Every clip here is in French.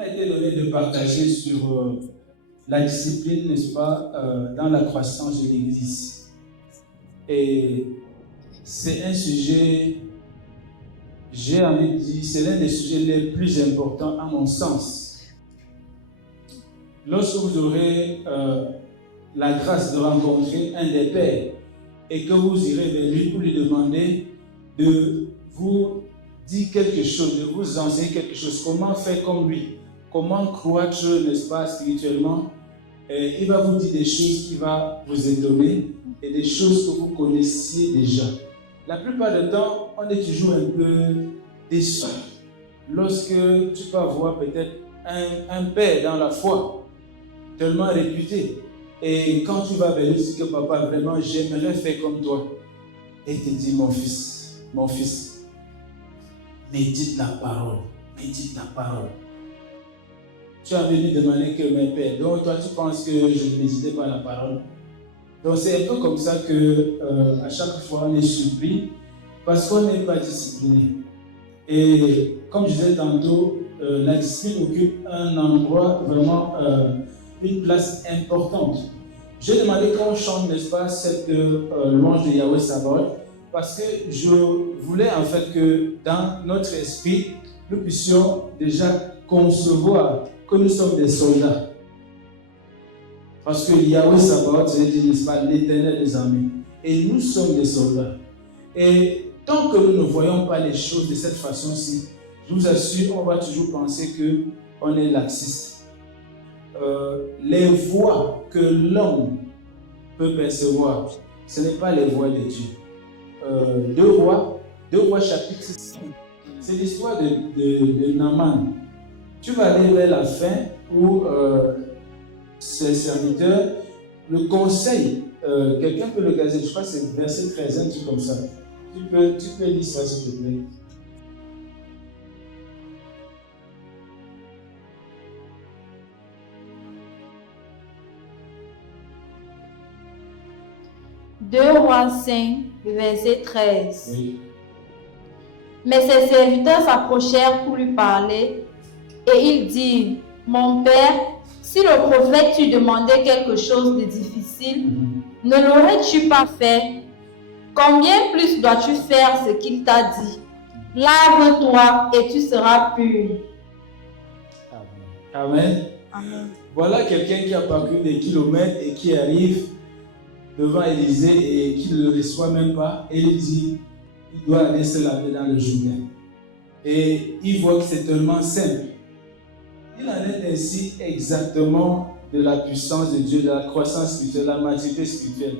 m'a été donné de partager sur la discipline, n'est-ce pas, dans la croissance de l'Église. Et c'est un sujet, j'ai envie de dire, c'est l'un des sujets les plus importants à mon sens. Lorsque vous aurez la grâce de rencontrer un des pères et que vous irez vers lui pour lui demander de vous dire quelque chose, de vous enseigner quelque chose, comment faire comme lui, comment croître, n'est-ce pas, spirituellement, il va vous dire des choses qui vont vous étonner et des choses que vous connaissiez déjà. La plupart du temps, on est toujours un peu déçu lorsque tu peux avoir peut-être un père dans la foi, tellement réputé, et quand tu vas vers lui, tu dis que papa, vraiment, j'aimerais faire comme toi. Et il te dit, mon fils, médite la parole, médite la parole. Tu as venu demander que mes pères, donc toi tu penses que je ne méditais pas la parole. Donc c'est un peu comme ça que à chaque fois on est surpris parce qu'on n'est pas discipliné. Et comme je disais tantôt, la discipline occupe un endroit vraiment, une place importante. J'ai demandé qu'on chante, n'est-ce pas, cette louange de Yahweh Sabaoth, parce que je voulais en fait que dans notre esprit, nous puissions déjà concevoir que nous sommes des soldats. Parce que Yahweh Sabaoth, c'est, n'est-ce pas, l'Éternel des armées. Et nous sommes des soldats. Et tant que nous ne voyons pas les choses de cette façon-ci, je vous assure, on va toujours penser qu'on est laxiste. Les voies que l'homme peut percevoir, ce n'est pas les voies de Dieu. 2 Rois chapitre 6, c'est l'histoire de Naaman. Tu vas aller vers la fin où ses serviteurs le conseillent, quelqu'un peut le gazer, je crois que c'est verset 13, un truc comme ça. Tu peux lire ça s'il te plaît. Deux Rois 5, verset 13. Oui. Mais ses serviteurs s'approchèrent pour lui parler, et il dit, mon père, si le prophète t'eût demandé quelque chose de difficile, ne l'aurais-tu pas fait? Combien plus dois-tu faire ce qu'il t'a dit? Lave-toi et tu seras pur. Amen. Amen. Voilà quelqu'un qui a parcouru des kilomètres et qui arrive devant Élisée et qui ne le reçoit même pas. Et il dit, il doit aller se laver dans le Jourdain. Et il voit que c'est tellement simple. Il en est ainsi exactement de la puissance de Dieu, de la croissance spirituelle, de la maturité spirituelle.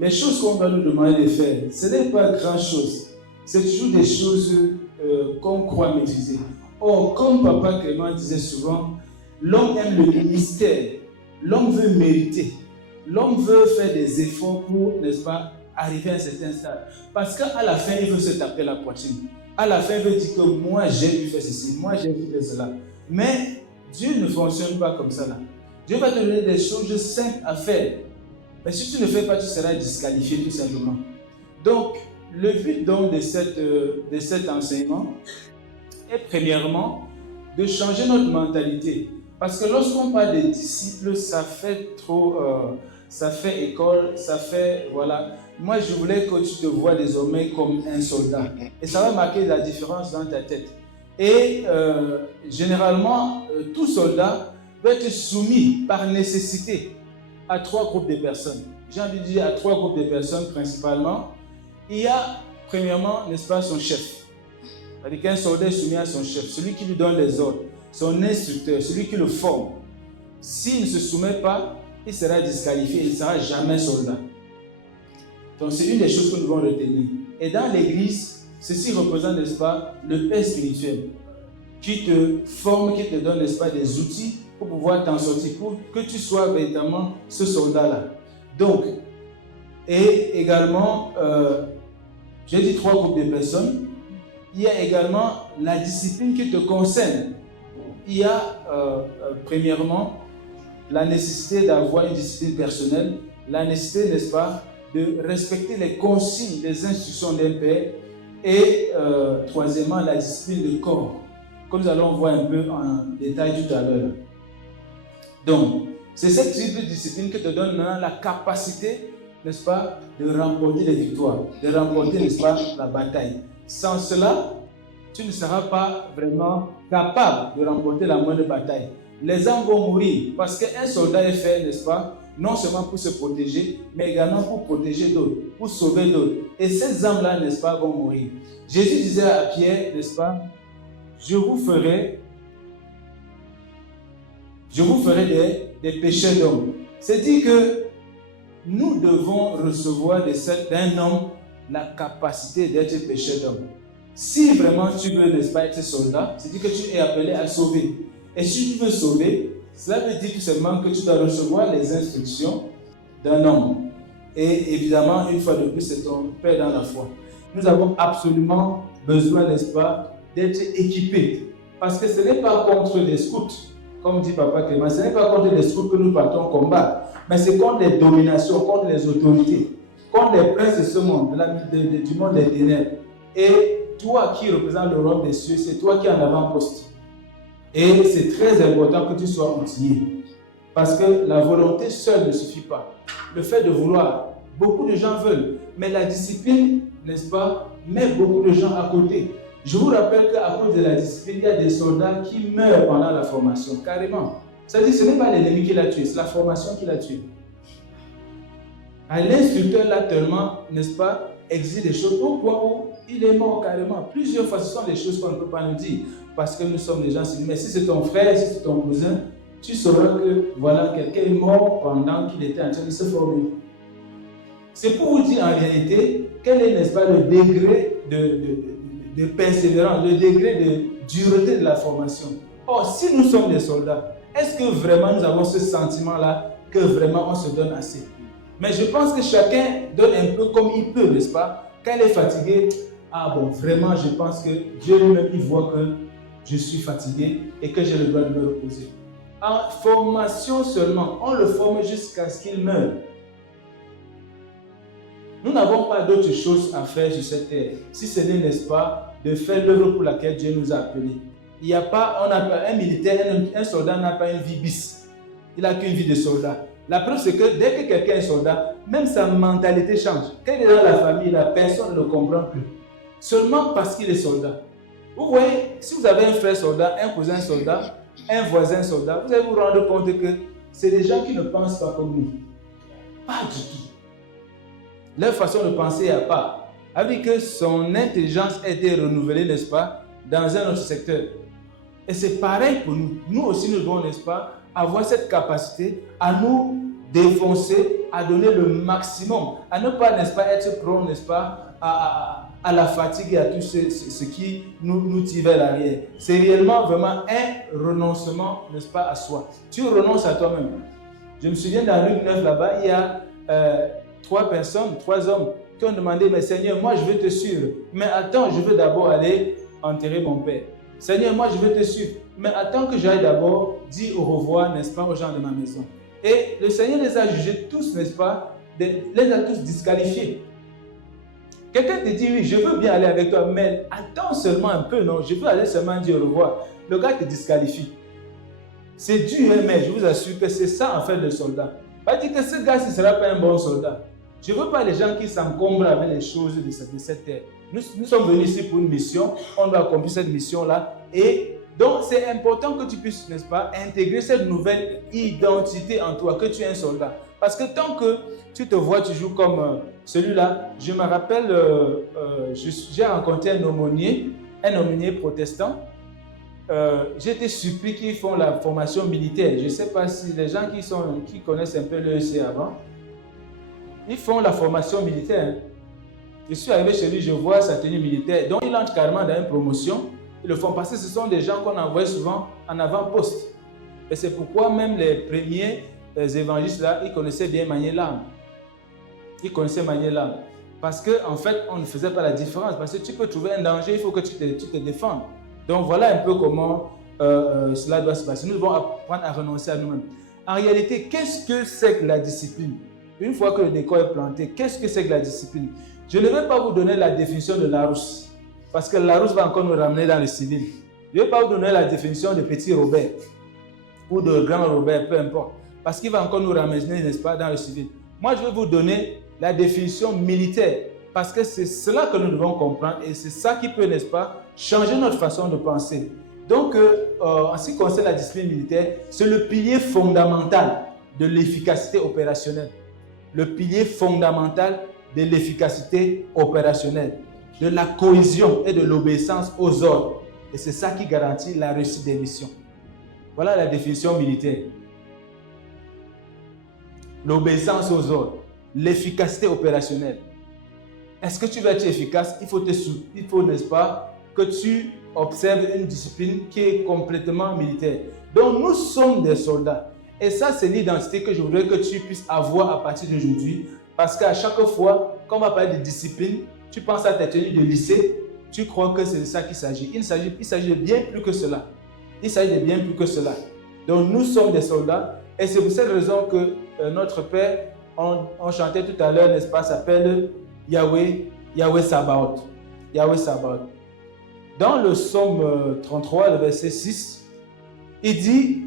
Les choses qu'on va nous demander de faire, ce n'est pas grand chose. C'est toujours des choses qu'on croit maîtriser. Or, comme Papa Clément disait souvent, l'homme aime le mystère. L'homme veut mériter. L'homme veut faire des efforts pour, n'est-ce pas, arriver à un certain stade. Parce qu'à la fin, il veut se taper la poitrine. À la fin, il veut dire que moi, j'ai dû faire ceci, moi, j'ai dû faire cela. Mais Dieu ne fonctionne pas comme ça là. Dieu va te donner des choses simples à faire. Mais si tu ne fais pas, tu seras disqualifié tout simplement. Donc, le but donc de cet enseignement est premièrement de changer notre mentalité. Parce que lorsqu'on parle des disciples, ça fait trop, ça fait école, ça fait, voilà. Moi, je voulais que tu te vois désormais comme un soldat. Et ça va marquer la différence dans ta tête. Et généralement, tout soldat doit être soumis par nécessité à 3 groupes de personnes. J'ai envie de dire à 3 groupes de personnes principalement. Il y a, premièrement, n'est-ce pas, son chef. C'est-à-dire qu'un soldat est soumis à son chef, celui qui lui donne les ordres, son instructeur, celui qui le forme. S'il ne se soumet pas, il sera disqualifié, il ne sera jamais soldat. Donc c'est une des choses que nous devons retenir. Et dans l'église, ceci représente, n'est-ce pas, le père spirituel qui te forme, qui te donne, n'est-ce pas, des outils pour pouvoir t'en sortir, pour que tu sois véritablement ce soldat-là. Donc, et également, j'ai dit 3 groupes de personnes. Il y a également la discipline qui te concerne. Il y a, premièrement, la nécessité d'avoir une discipline personnelle, la nécessité, n'est-ce pas, de respecter les consignes, les instructions d'un père, et troisièmement, la discipline de corps. que nous allons voir un peu en détail tout à l'heure. Donc, c'est cette triple discipline qui te donne maintenant la capacité, n'est-ce pas, de remporter les victoires, de remporter, n'est-ce pas, la bataille. Sans cela, tu ne seras pas vraiment capable de remporter la moindre bataille. Les âmes vont mourir parce qu'un soldat est fait, n'est-ce pas, non seulement pour se protéger, mais également pour protéger d'autres, pour sauver d'autres. Et ces âmes-là, n'est-ce pas, vont mourir. Jésus disait à Pierre, n'est-ce pas, je vous ferai des pécheurs d'hommes. C'est-à-dire que nous devons recevoir d'un homme la capacité d'être pécheur d'hommes. Si vraiment tu veux, n'est-ce pas, être soldat, c'est-à-dire que tu es appelé à sauver. Et si tu veux sauver, cela veut dire tout simplement que tu dois recevoir les instructions d'un homme. Et évidemment, une fois de plus, c'est ton père dans la foi. Nous avons absolument besoin, n'est-ce pas, d'être équipés. Parce que ce n'est pas contre les scouts, comme dit Papa Clément, ce n'est pas contre les scouts que nous partons combattre, mais c'est contre les dominations, contre les autorités, contre les princes de ce monde, du monde des ténèbres. Et toi qui représentes le royaume des cieux, c'est toi qui es en avant-poste. Et c'est très important que tu sois outillé. Parce que la volonté seule ne suffit pas. Le fait de vouloir, beaucoup de gens veulent. Mais la discipline, n'est-ce pas, met beaucoup de gens à côté. Je vous rappelle qu'à cause de la discipline, il y a des soldats qui meurent pendant la formation, carrément. C'est-à-dire que ce n'est pas l'ennemi qui l'a tué, c'est la formation qui l'a tué. L'instructeur l'a tellement, n'est-ce pas, exige des choses au point où il est mort carrément. Plusieurs fois, ce sont des choses qu'on ne peut pas nous dire. Parce que nous sommes des gens civils. Mais si c'est ton frère, si c'est ton cousin, tu sauras que voilà, quelqu'un est mort pendant qu'il était en train de se former. C'est pour vous dire en réalité quel est, n'est-ce pas, le degré de persévérance, le degré de dureté de la formation. Or, si nous sommes des soldats, est-ce que vraiment nous avons ce sentiment-là que vraiment on se donne assez? Mais je pense que chacun donne un peu comme il peut, n'est-ce pas? Quand il est fatigué, ah bon, vraiment, je pense que Dieu lui-même, il voit que je suis fatigué et que j'ai le droit de me reposer. En formation seulement, on le forme jusqu'à ce qu'il meure. Nous n'avons pas d'autre chose à faire sur cette terre, si ce n'est, n'est-ce pas, de faire l'œuvre pour laquelle Dieu nous a appelés. Il n'y a pas, on n'a pas un militaire, un soldat n'a pas une vie bis. Il n'a qu'une vie de soldat. La preuve, c'est que dès que quelqu'un est soldat, même sa mentalité change. Quand il est dans la famille, la personne ne le comprend plus. Seulement parce qu'il est soldat. Vous voyez, si vous avez un frère soldat, un cousin soldat, un voisin soldat, vous allez vous rendre compte que c'est des gens qui ne pensent pas comme nous. Pas du tout. Leur façon de penser à part. Avec que son intelligence a été renouvelée, n'est-ce pas, dans un autre secteur. Et c'est pareil pour nous. Nous aussi, nous devons, n'est-ce pas, avoir cette capacité à nous défoncer, à donner le maximum, à ne pas, n'est-ce pas, être prompt, n'est-ce pas, à la fatigue et à tout ce qui nous tire vers l'arrière. C'est réellement vraiment un renoncement, n'est-ce pas, à soi. Tu renonces à toi-même. Je me souviens dans Luc 9 là-bas, il y a 3 hommes qui ont demandé, mais Seigneur, moi je veux te suivre, mais attends, je veux d'abord aller enterrer mon père. Seigneur, moi je veux te suivre, mais attends que j'aille d'abord dire au revoir, n'est-ce pas, aux gens de ma maison. Et le Seigneur les a jugés tous, n'est-ce pas, les a tous disqualifiés. Quelqu'un te dit, oui, je veux bien aller avec toi, mais attends seulement un peu, non, je veux aller seulement dire au revoir. Le gars te disqualifie. C'est dur, mais je vous assure que c'est ça en fait le soldat. Pas dire que ce gars, ce ne sera pas un bon soldat. Je ne veux pas les gens qui s'encombrent avec les choses de cette terre. Nous sommes venus ici pour une mission, on doit accomplir cette mission-là. Et donc, c'est important que tu puisses, n'est-ce pas, intégrer cette nouvelle identité en toi, que tu es un soldat. Parce que tant que tu te vois toujours comme celui-là, je me rappelle, j'ai rencontré un aumônier protestant. J'ai été surpris qu'ils font la formation militaire. Je ne sais pas si les gens qui connaissent un peu l'EEC avant, ils font la formation militaire. Je suis arrivé chez lui, je vois sa tenue militaire. Donc, il entre carrément dans une promotion. Ils le font parce que ce sont des gens qu'on envoie souvent en avant-poste. Et c'est pourquoi même les premiers évangélistes là, ils connaissaient bien manier l'arme. Ils connaissaient manier l'arme. Parce qu'en fait, on ne faisait pas la différence. Parce que tu peux trouver un danger, il faut que tu te défendes. Donc, voilà un peu comment cela doit se passer. Nous devons apprendre à renoncer à nous-mêmes. En réalité, qu'est-ce que c'est que la discipline? Une fois que le décor est planté, qu'est-ce que c'est que la discipline? Je ne vais pas vous donner la définition de Larousse, parce que Larousse va encore nous ramener dans le civil. Je ne vais pas vous donner la définition de petit Robert ou de grand Robert, peu importe. Parce qu'il va encore nous ramener, n'est-ce pas, dans le civil. Moi, je vais vous donner la définition militaire. Parce que c'est cela que nous devons comprendre et c'est ça qui peut, n'est-ce pas, changer notre façon de penser. Donc, en ce qui concerne la discipline militaire, c'est le pilier fondamental de l'efficacité opérationnelle. Le pilier fondamental de l'efficacité opérationnelle, de la cohésion et de l'obéissance aux ordres. Et c'est ça qui garantit la réussite des missions. Voilà la définition militaire. L'obéissance aux ordres, l'efficacité opérationnelle. Est-ce que tu vas être efficace? Il faut, n'est-ce pas, que tu observes une discipline qui est complètement militaire. Donc, nous sommes des soldats. Et ça, c'est l'identité que je voudrais que tu puisses avoir à partir d'aujourd'hui. Parce qu'à chaque fois, quand on va parler de discipline, tu penses à ta tenue de lycée, tu crois que c'est de ça qu'il s'agit. Il s'agit de bien plus que cela. Il s'agit de bien plus que cela. Donc, nous sommes des soldats. Et c'est pour cette raison que notre Père, on chantait tout à l'heure, n'est-ce pas, s'appelle Yahweh Sabaoth. Yahweh Sabaoth. Dans le psaume 33, le verset 6, il dit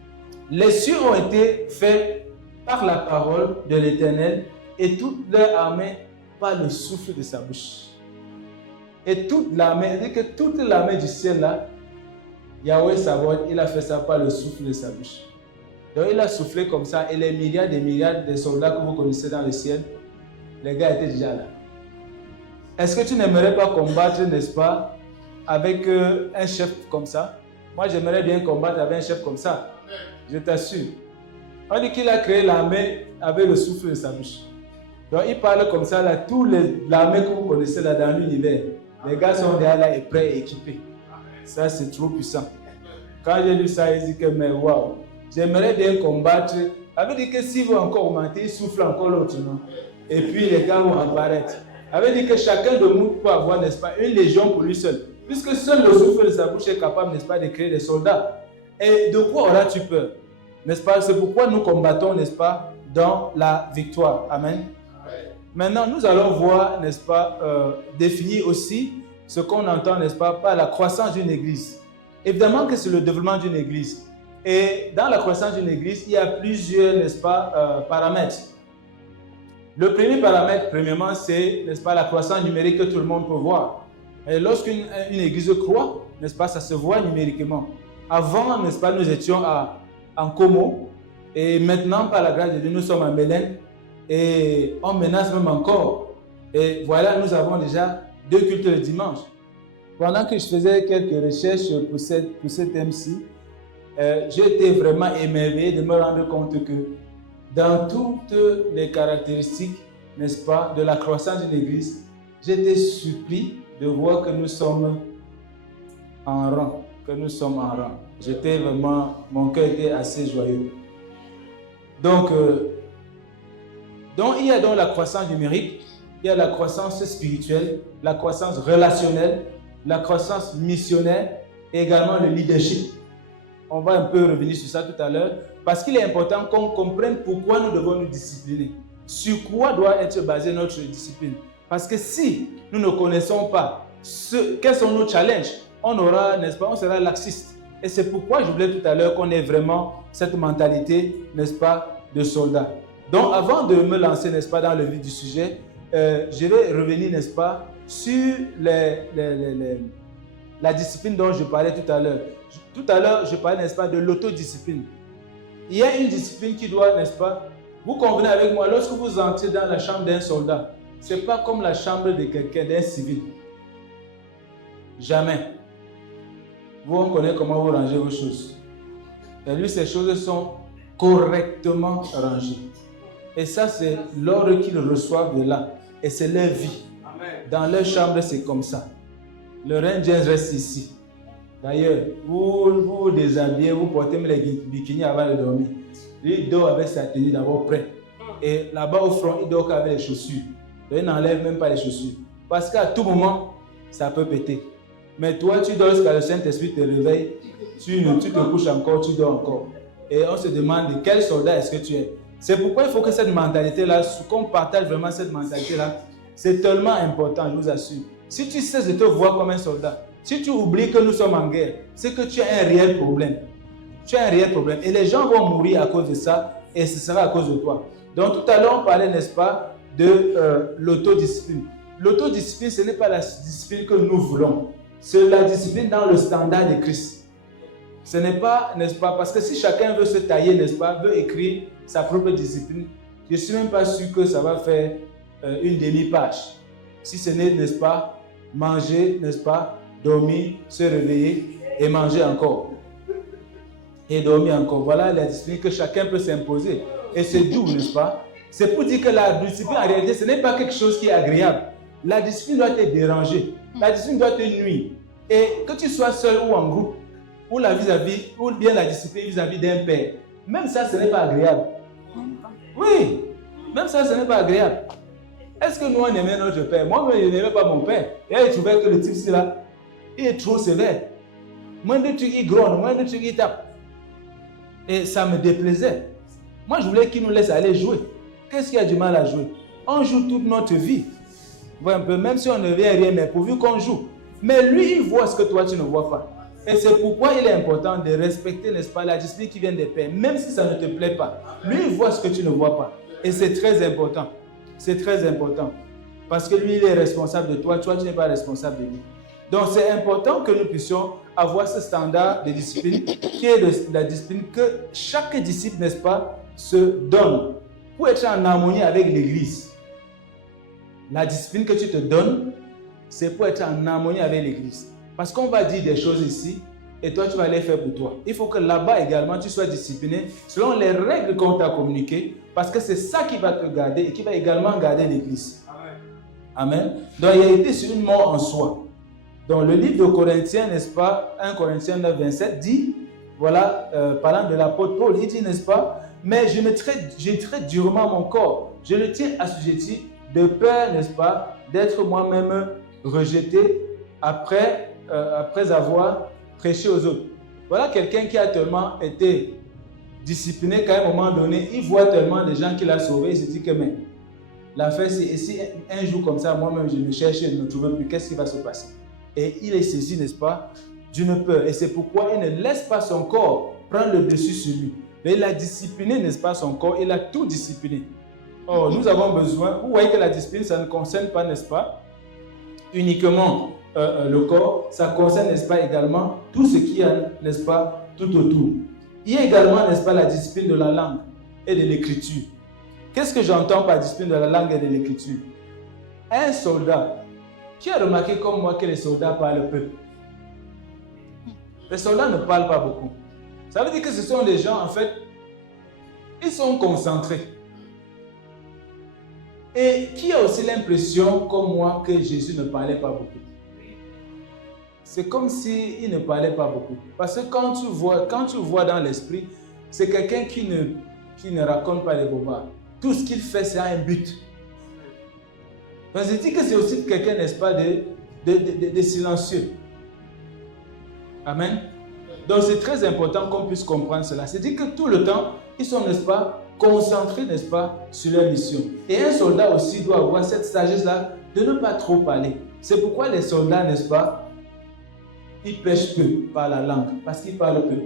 « Les cieux ont été faits par la parole de l'Éternel et toute leur armée par le souffle de sa bouche. » Et toute l'armée, il dit que toute l'armée du ciel là, Yahweh Sabaoth, il a fait ça par le souffle de sa bouche. Donc il a soufflé comme ça et les milliards de soldats que vous connaissez dans le ciel, les gars étaient déjà là. Est-ce que tu n'aimerais pas combattre, n'est-ce pas, avec un chef comme ça? Moi, j'aimerais bien combattre avec un chef comme ça. Je t'assure. On dit qu'il a créé l'armée avec le souffle de sa bouche. Donc, il parle comme ça, là, l'armée que vous connaissez là dans l'univers. Les gars sont déjà là et prêts et équipés. Ça, c'est trop puissant. Quand j'ai lu ça, il dit que, mais waouh, j'aimerais bien combattre. Ça veut dire que s'il veut encore augmenter, il souffle encore l'autre, non? Et puis les gars vont apparaître. Ça veut dire que chacun de nous peut avoir, n'est-ce pas, une légion pour lui seul. Puisque seul le souffle de sa bouche est capable, n'est-ce pas, de créer des soldats. Et de quoi auras-tu peur? N'est-ce pas? C'est pourquoi nous combattons, n'est-ce pas, dans la victoire. Amen. Maintenant, nous allons voir, n'est-ce pas, définir aussi ce qu'on entend, n'est-ce pas, par la croissance d'une église. Évidemment que c'est le développement d'une église. Et dans la croissance d'une église, il y a plusieurs, n'est-ce pas, paramètres. Le premier paramètre, premièrement, c'est, n'est-ce pas, la croissance numérique que tout le monde peut voir. Et lorsqu'une église croît, n'est-ce pas, ça se voit numériquement. Avant, n'est-ce pas, nous étions en Como. Et maintenant, par la grâce de Dieu, nous sommes à Mélène. Et on menace même encore. Et voilà, nous avons déjà 2 cultes le dimanche. Pendant que je faisais quelques recherches pour ce thème-ci, j'ai été vraiment émerveillé de me rendre compte que dans toutes les caractéristiques, n'est-ce pas, de la croissance d'une église, j'étais surpris de voir que nous sommes en rang. J'étais vraiment, mon cœur était assez joyeux. Donc, il y a donc la croissance numérique, il y a la croissance spirituelle, la croissance relationnelle, la croissance missionnaire et également le leadership. On va un peu revenir sur ça tout à l'heure parce qu'il est important qu'on comprenne pourquoi nous devons nous discipliner. Sur quoi doit être basée notre discipline? Parce que si nous ne connaissons pas quels sont nos challenges, on aura, n'est-ce pas, on sera laxiste. Et c'est pourquoi je voulais tout à l'heure qu'on ait vraiment cette mentalité, n'est-ce pas, de soldat. Donc, avant de me lancer, n'est-ce pas, dans le vif du sujet, je vais revenir, n'est-ce pas, sur la discipline dont je parlais tout à l'heure. Tout à l'heure, je parlais, n'est-ce pas, de l'autodiscipline. Il y a une discipline qui doit, n'est-ce pas, vous convenez avec moi, lorsque vous entrez dans la chambre d'un soldat, ce n'est pas comme la chambre de quelqu'un, d'un civil. Jamais. Vous, on connaît comment vous rangez vos choses. Et lui, ces choses sont correctement rangées. Et ça, c'est l'ordre qu'ils reçoivent de là. Et c'est leur vie. Dans leur chambre, c'est comme ça. Le Rangers reste ici. D'ailleurs, vous déshabillez, vous portez les bikinis avant de dormir. Lui, il dort avec sa tenue d'abord prêt. Et là-bas au front, il dort avec les chaussures. Il n'enlève même pas les chaussures. Parce qu'à tout moment, ça peut péter. Mais toi, tu dors jusqu'à le Saint-Esprit te réveille, tu te couches encore, tu dors encore. Et on se demande de quel soldat est-ce que tu es. C'est pourquoi il faut que cette mentalité-là, qu'on partage vraiment cette mentalité-là, c'est tellement important, je vous assure. Si tu sais de te voir comme un soldat, Si tu oublies que nous sommes en guerre, c'est que tu as un réel problème. Tu as un réel problème. Et les gens vont mourir à cause de ça, et ce sera à cause de toi. Donc tout à l'heure, on parlait, n'est-ce pas, de l'autodiscipline. L'autodiscipline, ce n'est pas la discipline que nous voulons. C'est la discipline dans le standard de Christ. Ce n'est pas, n'est-ce pas, parce que si chacun veut se tailler, n'est-ce pas, veut écrire sa propre discipline, je ne suis même pas sûr que ça va faire une demi-page. Si ce n'est, n'est-ce pas, manger, n'est-ce pas, dormir, se réveiller et manger encore. Et dormir encore. Voilà la discipline que chacun peut s'imposer. Et c'est doux, n'est-ce pas? C'est pour dire que la discipline, en réalité, ce n'est pas quelque chose qui est agréable. La discipline doit te déranger. La discipline doit te nuire. Et que tu sois seul ou en groupe, ou la vis-à-vis, ou bien la discipline vis-à-vis d'un père, même ça, ce n'est pas agréable. Oui, même ça, ce n'est pas agréable. Est-ce que nous, on aimait notre père? Moi, je n'aimais pas mon père. Et je trouvais que le type, là, il est trop sévère. Moins de trucs, il gronde, moins de trucs, il tape. Et ça me déplaisait. Moi, je voulais qu'il nous laisse aller jouer. Qu'est-ce qu'il y a du mal à jouer? On joue toute notre vie. Voilà un peu, même si on ne vient rien, mais pourvu qu'on joue. Mais lui, il voit ce que toi, tu ne vois pas. Et c'est pourquoi il est important de respecter, n'est-ce pas, la discipline qui vient des pères, même si ça ne te plaît pas. Lui, il voit ce que tu ne vois pas. Et c'est très important. C'est très important. Parce que lui, il est responsable de toi, toi, tu n'es pas responsable de lui. Donc, c'est important que nous puissions avoir ce standard de discipline, qui est la discipline que chaque disciple, n'est-ce pas, se donne pour être en harmonie avec l'Église. La discipline que tu te donnes, c'est pour être en harmonie avec l'Église. Parce qu'on va dire des choses ici, et toi, tu vas les faire pour toi. Il faut que là-bas également, tu sois discipliné selon les règles qu'on t'a communiquées, parce que c'est ça qui va te garder et qui va également garder l'Église. Amen. Donc, il y a été sur une mort en soi. Donc, le livre de Corinthiens, n'est-ce pas, 1 Corinthiens 9, 27, dit, voilà, parlant de l'apôtre Paul, il dit, n'est-ce pas, mais je traite durement mon corps. Je le tiens assujetti de peur, n'est-ce pas, d'être moi-même rejeté après avoir prêché aux autres. Voilà quelqu'un qui a tellement été discipliné qu'à un moment donné, il voit tellement de gens qu'il a sauvés, il se dit que mais l'affaire c'est, et si un jour comme ça, moi-même je me cherche et je ne me trouve plus, qu'est-ce qui va se passer? Et il est saisi, n'est-ce pas, d'une peur. Et c'est pourquoi il ne laisse pas son corps prendre le dessus sur lui. Mais il a discipliné, n'est-ce pas, son corps, il a tout discipliné. Oh, nous avons besoin, vous voyez que la discipline, ça ne concerne pas, n'est-ce pas, uniquement le corps, ça concerne, n'est-ce pas, également tout ce qui a, n'est-ce pas, tout autour. Il y a également, n'est-ce pas, la discipline de la langue et de l'écriture. Qu'est-ce que j'entends par discipline de la langue et de l'écriture? Un soldat, qui a remarqué comme moi que les soldats parlent peu? Les soldats ne parlent pas beaucoup. Ça veut dire que ce sont des gens, en fait, ils sont concentrés. Et qui a aussi l'impression, comme moi, que Jésus ne parlait pas beaucoup? C'est comme s'il ne parlait pas beaucoup. Parce que quand tu vois dans l'esprit, c'est quelqu'un qui ne raconte pas les bobards. Tout ce qu'il fait, c'est un but. Donc, je dis que c'est aussi quelqu'un, n'est-ce pas, de silencieux. Amen. Donc, c'est très important qu'on puisse comprendre cela. C'est-à-dire que tout le temps, ils sont, n'est-ce pas, concentrés, n'est-ce pas, sur leur mission. Et un soldat aussi doit avoir cette sagesse-là de ne pas trop parler. C'est pourquoi les soldats, n'est-ce pas, ils pêchent peu par la langue, parce qu'ils parlent peu.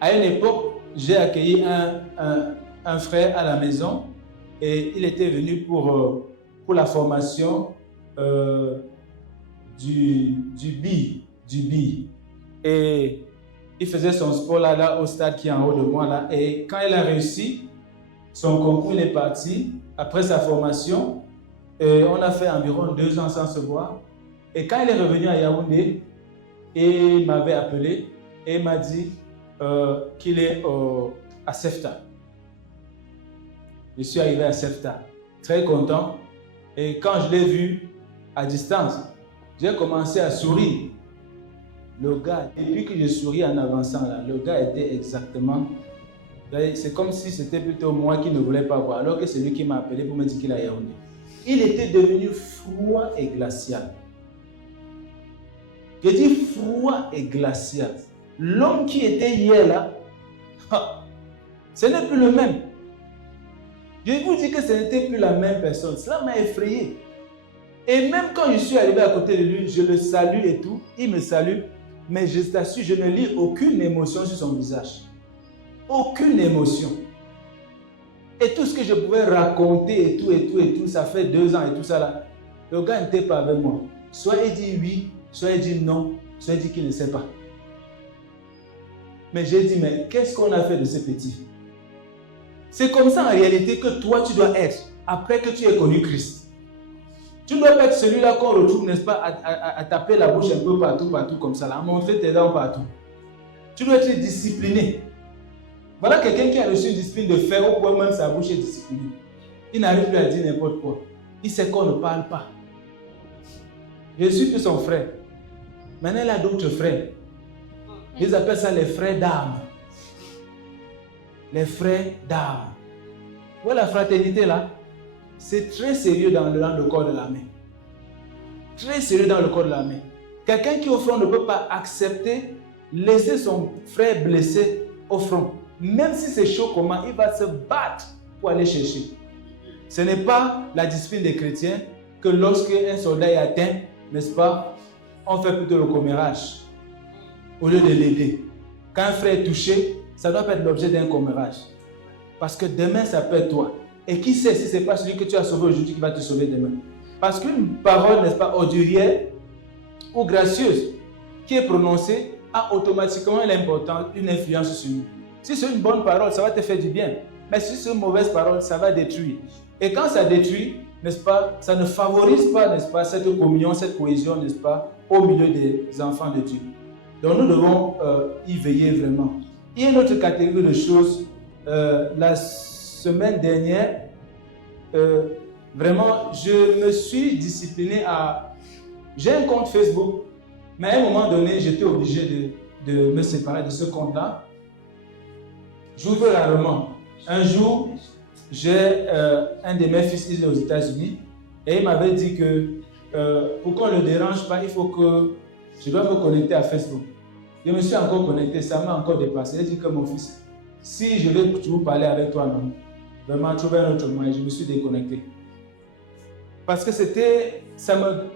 À une époque, j'ai accueilli un frère à la maison et il était venu pour la formation du BI. Et il faisait son sport là au stade qui est en haut de moi là. Et quand il a réussi son concours, il est parti après sa formation. Et on a fait environ 2 ans sans se voir. Et quand il est revenu à Yaoundé, il m'avait appelé et il m'a dit qu'il est à Sefta. Je suis arrivé à Sefta, très content. Et quand je l'ai vu à distance, j'ai commencé à sourire. Le gars, depuis que je souris en avançant là, le gars était exactement... C'est comme si c'était plutôt moi qui ne voulais pas voir, alors que c'est lui qui m'a appelé pour me dire qu'il est à Yaoundé. Il était devenu froid et glacial. Je dis froid et glacial. L'homme qui était hier là, ce n'est plus le même. Je vous dis que ce n'était plus la même personne. Cela m'a effrayé. Et même quand je suis arrivé à côté de lui, je le salue et tout, il me salue, mais je t'assure, je ne lis aucune émotion sur son visage. Aucune émotion. Et tout ce que je pouvais raconter et tout, ça fait 2 ans et tout ça là, le gars n'était pas avec moi. Soit il dit oui, soit il dit non, soit il dit qu'il ne sait pas. Mais j'ai dit, mais qu'est-ce qu'on a fait de ce petit? C'est comme ça en réalité que toi tu dois être, après que tu aies connu Christ. Tu ne dois pas être celui-là qu'on retrouve, n'est-ce pas, à taper la bouche un peu partout comme ça, là, à montrer tes dents partout. Tu dois être discipliné. Voilà quelqu'un qui a reçu une discipline de fer au point même sa bouche est disciplinée. Il n'arrive plus à dire n'importe quoi. Il sait qu'on ne parle pas. Je suis plus son frère. Maintenant, il a d'autres frères. Ils appellent ça les frères d'âme. Les frères d'âme. Voilà la fraternité là. C'est très sérieux dans le corps de l'armée. Très sérieux dans le corps de l'armée. Quelqu'un qui au front ne peut pas accepter, laisser son frère blessé au front. Même si c'est chaud comment, il va se battre pour aller chercher. Ce n'est pas la discipline des chrétiens que lorsque un soldat est atteint, n'est-ce pas, on fait plutôt le commérage au lieu de l'aider. Quand un frère est touché, ça doit pas être l'objet d'un commérage. Parce que demain, ça peut être toi. Et qui sait si ce n'est pas celui que tu as sauvé aujourd'hui qui va te sauver demain. Parce qu'une parole, n'est-ce pas, ordurière ou gracieuse qui est prononcée a automatiquement une influence sur nous. Si c'est une bonne parole, ça va te faire du bien. Mais si c'est une mauvaise parole, ça va détruire. Et quand ça détruit, n'est-ce pas, ça ne favorise pas, n'est-ce pas, cette communion, cette cohésion, n'est-ce pas, au milieu des enfants de Dieu. Donc nous devons y veiller vraiment. Il y a une autre catégorie de choses. La semaine dernière, vraiment, je me suis discipliné à... J'ai un compte Facebook, mais à un moment donné, j'étais obligé de me séparer de ce compte-là. J'ouvre rarement. Un jour, j'ai un de mes fils, il est aux États-Unis, et il m'avait dit que pour qu'on ne le dérange pas, il faut que je dois me connecter à Facebook. Je me suis encore connecté, ça m'a encore dépassé. Il a dit que mon fils, si je vais toujours parler avec toi, non, vraiment trouver un autre moyen, je me suis déconnecté. Parce que c'était,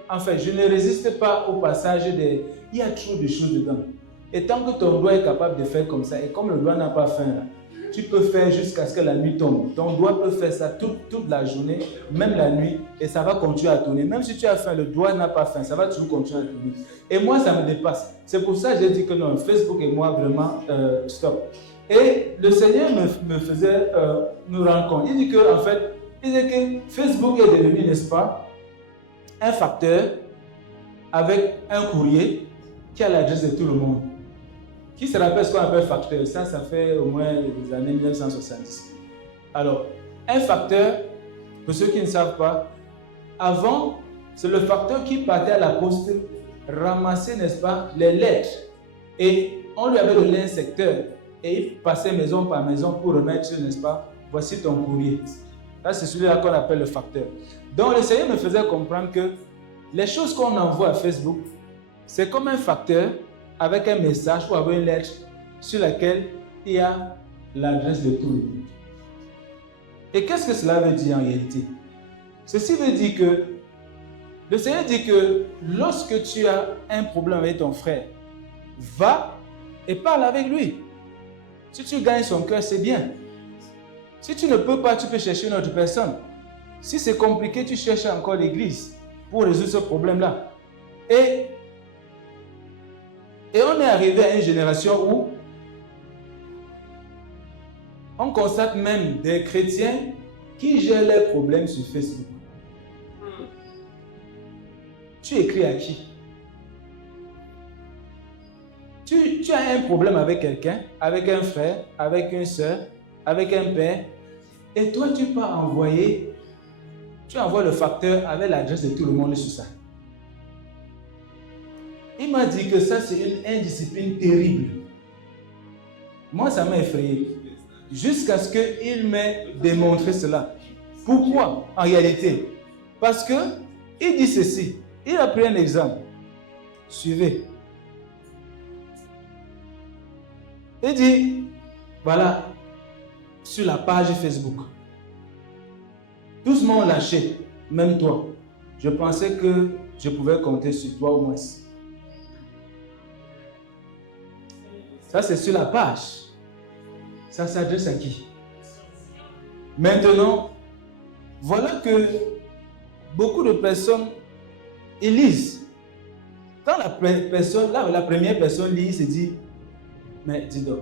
enfin, je ne résiste pas au passage il y a trop de choses dedans. Et tant que ton doigt est capable de faire comme ça, et comme le doigt n'a pas faim là, tu peux faire jusqu'à ce que la nuit tombe. Ton doigt peut faire ça toute la journée, même la nuit, et ça va continuer à tourner. Même si tu as faim, le doigt n'a pas faim, ça va toujours continuer à tourner. Et moi, ça me dépasse. C'est pour ça que j'ai dit que non, Facebook et moi, vraiment, stop. Et le Seigneur me faisait nous rendre compte. Il dit que, en fait, Facebook est devenu, n'est-ce pas, un facteur avec un courrier qui a l'adresse de tout le monde. Qui se rappelle ce qu'on appelle facteur? Ça fait au moins des années 1970. Alors, un facteur, pour ceux qui ne savent pas, avant, c'est le facteur qui partait à la poste, ramassait, n'est-ce pas, les lettres. Et on lui avait donné un secteur. Et il passait maison par maison pour remettre, n'est-ce pas, voici ton courrier. Là, c'est celui-là qu'on appelle le facteur. Donc, le Seigneur me faisait comprendre que les choses qu'on envoie à Facebook, c'est comme un facteur avec un message ou avec une lettre sur laquelle il y a l'adresse de tout le monde. Et qu'est-ce que cela veut dire en réalité? Ceci veut dire que le Seigneur dit que lorsque tu as un problème avec ton frère, va et parle avec lui. Si tu gagnes son cœur, c'est bien. Si tu ne peux pas, tu peux chercher une autre personne. Si c'est compliqué, tu cherches encore l'église pour résoudre ce problème-là. Et on est arrivé à une génération où on constate même des chrétiens qui gèrent leurs problèmes sur Facebook. Tu écris à qui? Tu as un problème avec quelqu'un, avec un frère, avec une soeur, avec un père, et toi tu peux envoyer, tu envoies le facteur avec l'adresse de tout le monde sur ça. Il m'a dit que ça c'est une indiscipline terrible. Moi ça m'a effrayé. Jusqu'à ce qu'il m'ait démontré cela. Pourquoi en réalité? Parce que il dit ceci. Il a pris un exemple. Suivez. Il dit, voilà, sur la page Facebook. Tous m'ont lâché, même toi. je pensais que je pouvais compter sur toi au moins. Ça, c'est sur la page. Ça s'adresse à qui? Maintenant, voilà que beaucoup de personnes, ils lisent. Quand la première personne lit, il se dit, mais dis donc,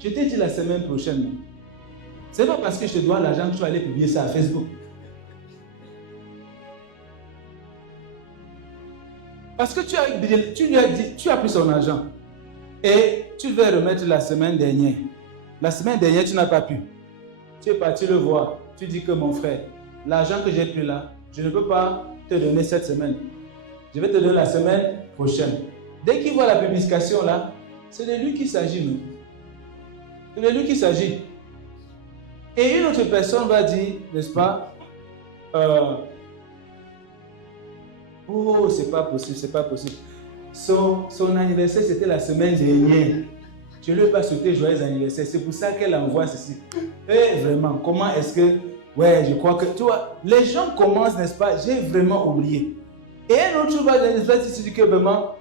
je t'ai dit la semaine prochaine, c'est pas parce que je te dois l'argent que tu vas aller publier ça à Facebook. Parce que tu lui as dit, tu as pris son argent et tu devais remettre la semaine dernière. La semaine dernière, tu n'as pas pu. Tu es parti le voir. Tu dis que mon frère, l'argent que j'ai pris là, je ne peux pas te donner cette semaine. Je vais te donner la semaine prochaine. Dès qu'il voit la publication là, c'est de lui qu'il s'agit, non? C'est de lui qu'il s'agit. Et une autre personne va dire, n'est-ce pas, oh, c'est pas possible, c'est pas possible. Son anniversaire, c'était la semaine dernière. Je ne lui ai pas souhaité joyeux anniversaire. C'est pour ça qu'elle envoie ceci. Et vraiment, comment est-ce que... Ouais, je crois que... Tu vois, les gens commencent, n'est-ce pas? J'ai vraiment oublié. Et un autre va dire que vraiment,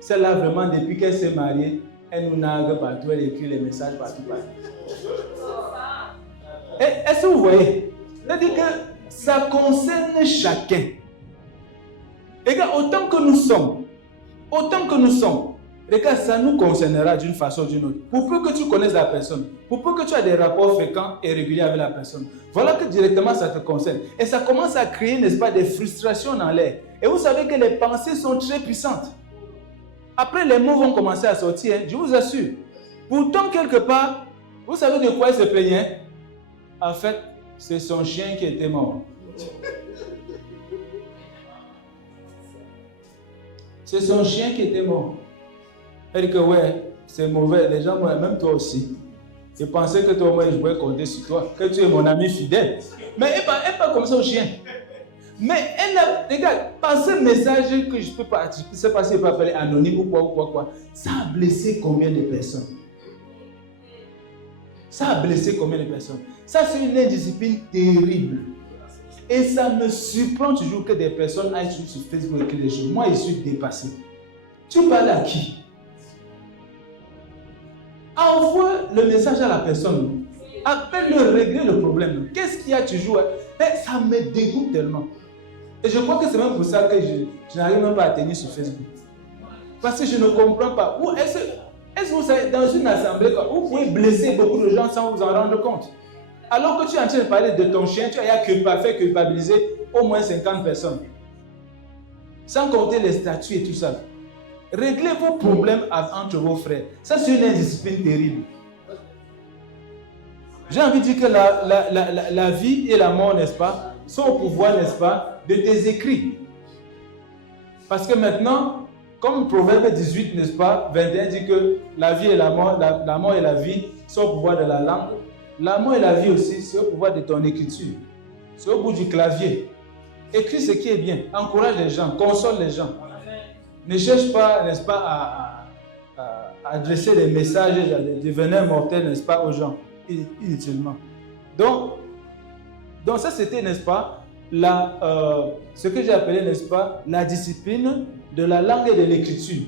celle-là, vraiment, depuis qu'elle s'est mariée, elle nous nargue partout, elle écrit les messages partout. Est-ce que vous voyez? C'est-à-dire que ça concerne chacun. Et regarde, autant que nous sommes, regarde, ça nous concernera d'une façon ou d'une autre. Pour peu que tu connaisses la personne, pour peu que tu aies des rapports fréquents et réguliers avec la personne, voilà que directement ça te concerne. Et ça commence à créer, n'est-ce pas, des frustrations dans l'air. Et vous savez que les pensées sont très puissantes. Après, les mots vont commencer à sortir, hein, je vous assure. Pourtant, quelque part, vous savez de quoi il se plaignait? En fait, c'est son chien qui était mort. C'est son chien qui était mort. Elle dit que ouais, c'est mauvais. Les gens, même toi aussi. Je pensais que toi, moi, je pouvais compter sur toi. Que tu es mon ami fidèle. Mais elle n'est pas comme ça au chien. Mais elle a, regarde, par ce message que je peux pas, je ne sais pas si je peux appeler anonyme ou quoi. Ça a blessé combien de personnes? Ça a blessé combien de personnes? Ça, c'est une indiscipline terrible. Et ça me surprend toujours que des personnes aillent sur Facebook écrire des choses. Moi, je suis dépassé. Tu parles à qui? Envoie le message à la personne. Appelle-le, régler le problème. Qu'est-ce qu'il y a toujours? Ça me dégoûte tellement. Et je crois que c'est même pour ça que je n'arrive même pas à tenir sur Facebook. Parce que je ne comprends pas. Est-ce que vous savez, dans une assemblée, vous pouvez blesser beaucoup de gens sans vous en rendre compte? Alors que tu es en train de parler de ton chien, tu as fait culpabiliser au moins 50 personnes. Sans compter les statuts et tout ça. Réglez vos problèmes entre vos frères. Ça, c'est une indiscipline terrible. J'ai envie de dire que la vie et la mort, n'est-ce pas, sont au pouvoir, n'est-ce pas, de tes écrits. Parce que maintenant, comme Proverbe 18, n'est-ce pas, 21 dit que la vie et la mort et la vie sont au pouvoir de la langue. La mort et la vie aussi, c'est au pouvoir de ton écriture. C'est au bout du clavier. Écris ce qui est bien. Encourage les gens, console les gens. Ne cherche pas, n'est-ce pas, à adresser des messages, des venins mortels, n'est-ce pas, aux gens, inutilement. Donc ça, c'était, n'est-ce pas, ce que j'ai appelé, n'est-ce pas, la discipline de la langue et de l'écriture.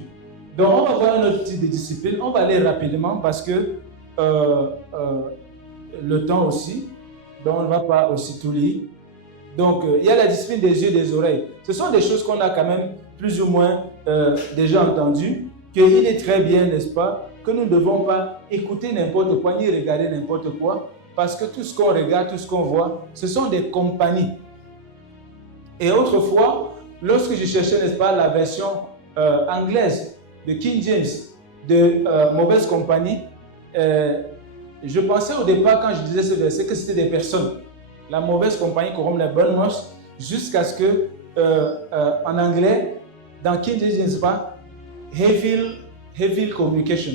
Donc, on va voir un autre type de discipline. On va aller rapidement parce que le temps aussi, donc on ne va pas aussi tout lire. Donc, il y a la discipline des yeux et des oreilles. Ce sont des choses qu'on a quand même plus ou moins déjà entendues, qu'il est très bien, n'est-ce pas, que nous ne devons pas écouter n'importe quoi, ni regarder n'importe quoi, parce que tout ce qu'on regarde, tout ce qu'on voit, ce sont des compagnies. Et autrefois, lorsque je cherchais, n'est-ce pas, la version anglaise de King James, de mauvaise compagnie, je pensais au départ, quand je disais ce verset, que c'était des personnes. La mauvaise compagnie corrompt les bonnes mœurs, jusqu'à ce que, en anglais, dans King James, n'est-ce pas, heavy communication.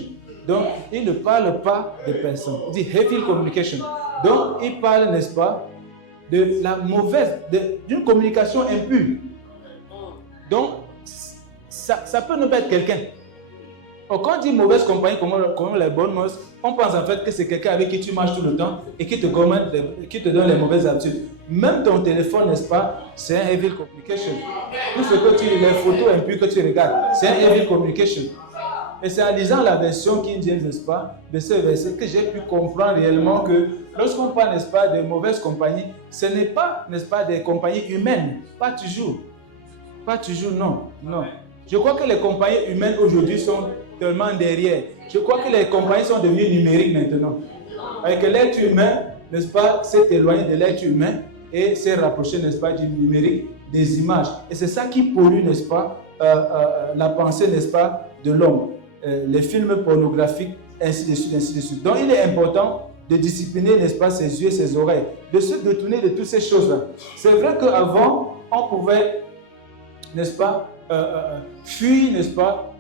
Donc, il ne parle pas de personnes. Il dit heavy communication. Donc, il parle, n'est-ce pas, de la mauvaise, d'une communication impure. Donc, ça peut ne pas être quelqu'un. Quand on dit mauvaise compagnie comme les bonnes mœurs, on pense en fait que c'est quelqu'un avec qui tu marches tout le temps et qui te donne les mauvaises habitudes. Même ton téléphone, n'est-ce pas, c'est un evil communication. Tout ce que les photos impures que tu regardes, c'est un evil communication. Et c'est en lisant la version King James, n'est-ce pas, de ce verset que j'ai pu comprendre réellement que lorsqu'on parle, n'est-ce pas, de mauvaises compagnies, ce n'est pas, n'est-ce pas, des compagnies humaines. Pas toujours. Pas toujours, non. Je crois que les compagnies humaines aujourd'hui sont tellement derrière. Je crois que les compagnies sont devenues numériques maintenant. Avec l'être humain, n'est-ce pas, s'est éloigné de l'être humain et s'est rapproché, n'est-ce pas, du numérique, des images. Et c'est ça qui pollue, n'est-ce pas, la pensée, n'est-ce pas, de l'homme. Les films pornographiques, ainsi de suite, ainsi de suite. Donc il est important de discipliner, n'est-ce pas, ses yeux et ses oreilles, de se détourner de toutes ces choses-là. C'est vrai qu'avant, on pouvait, n'est-ce pas, fuir, n'est-ce pas,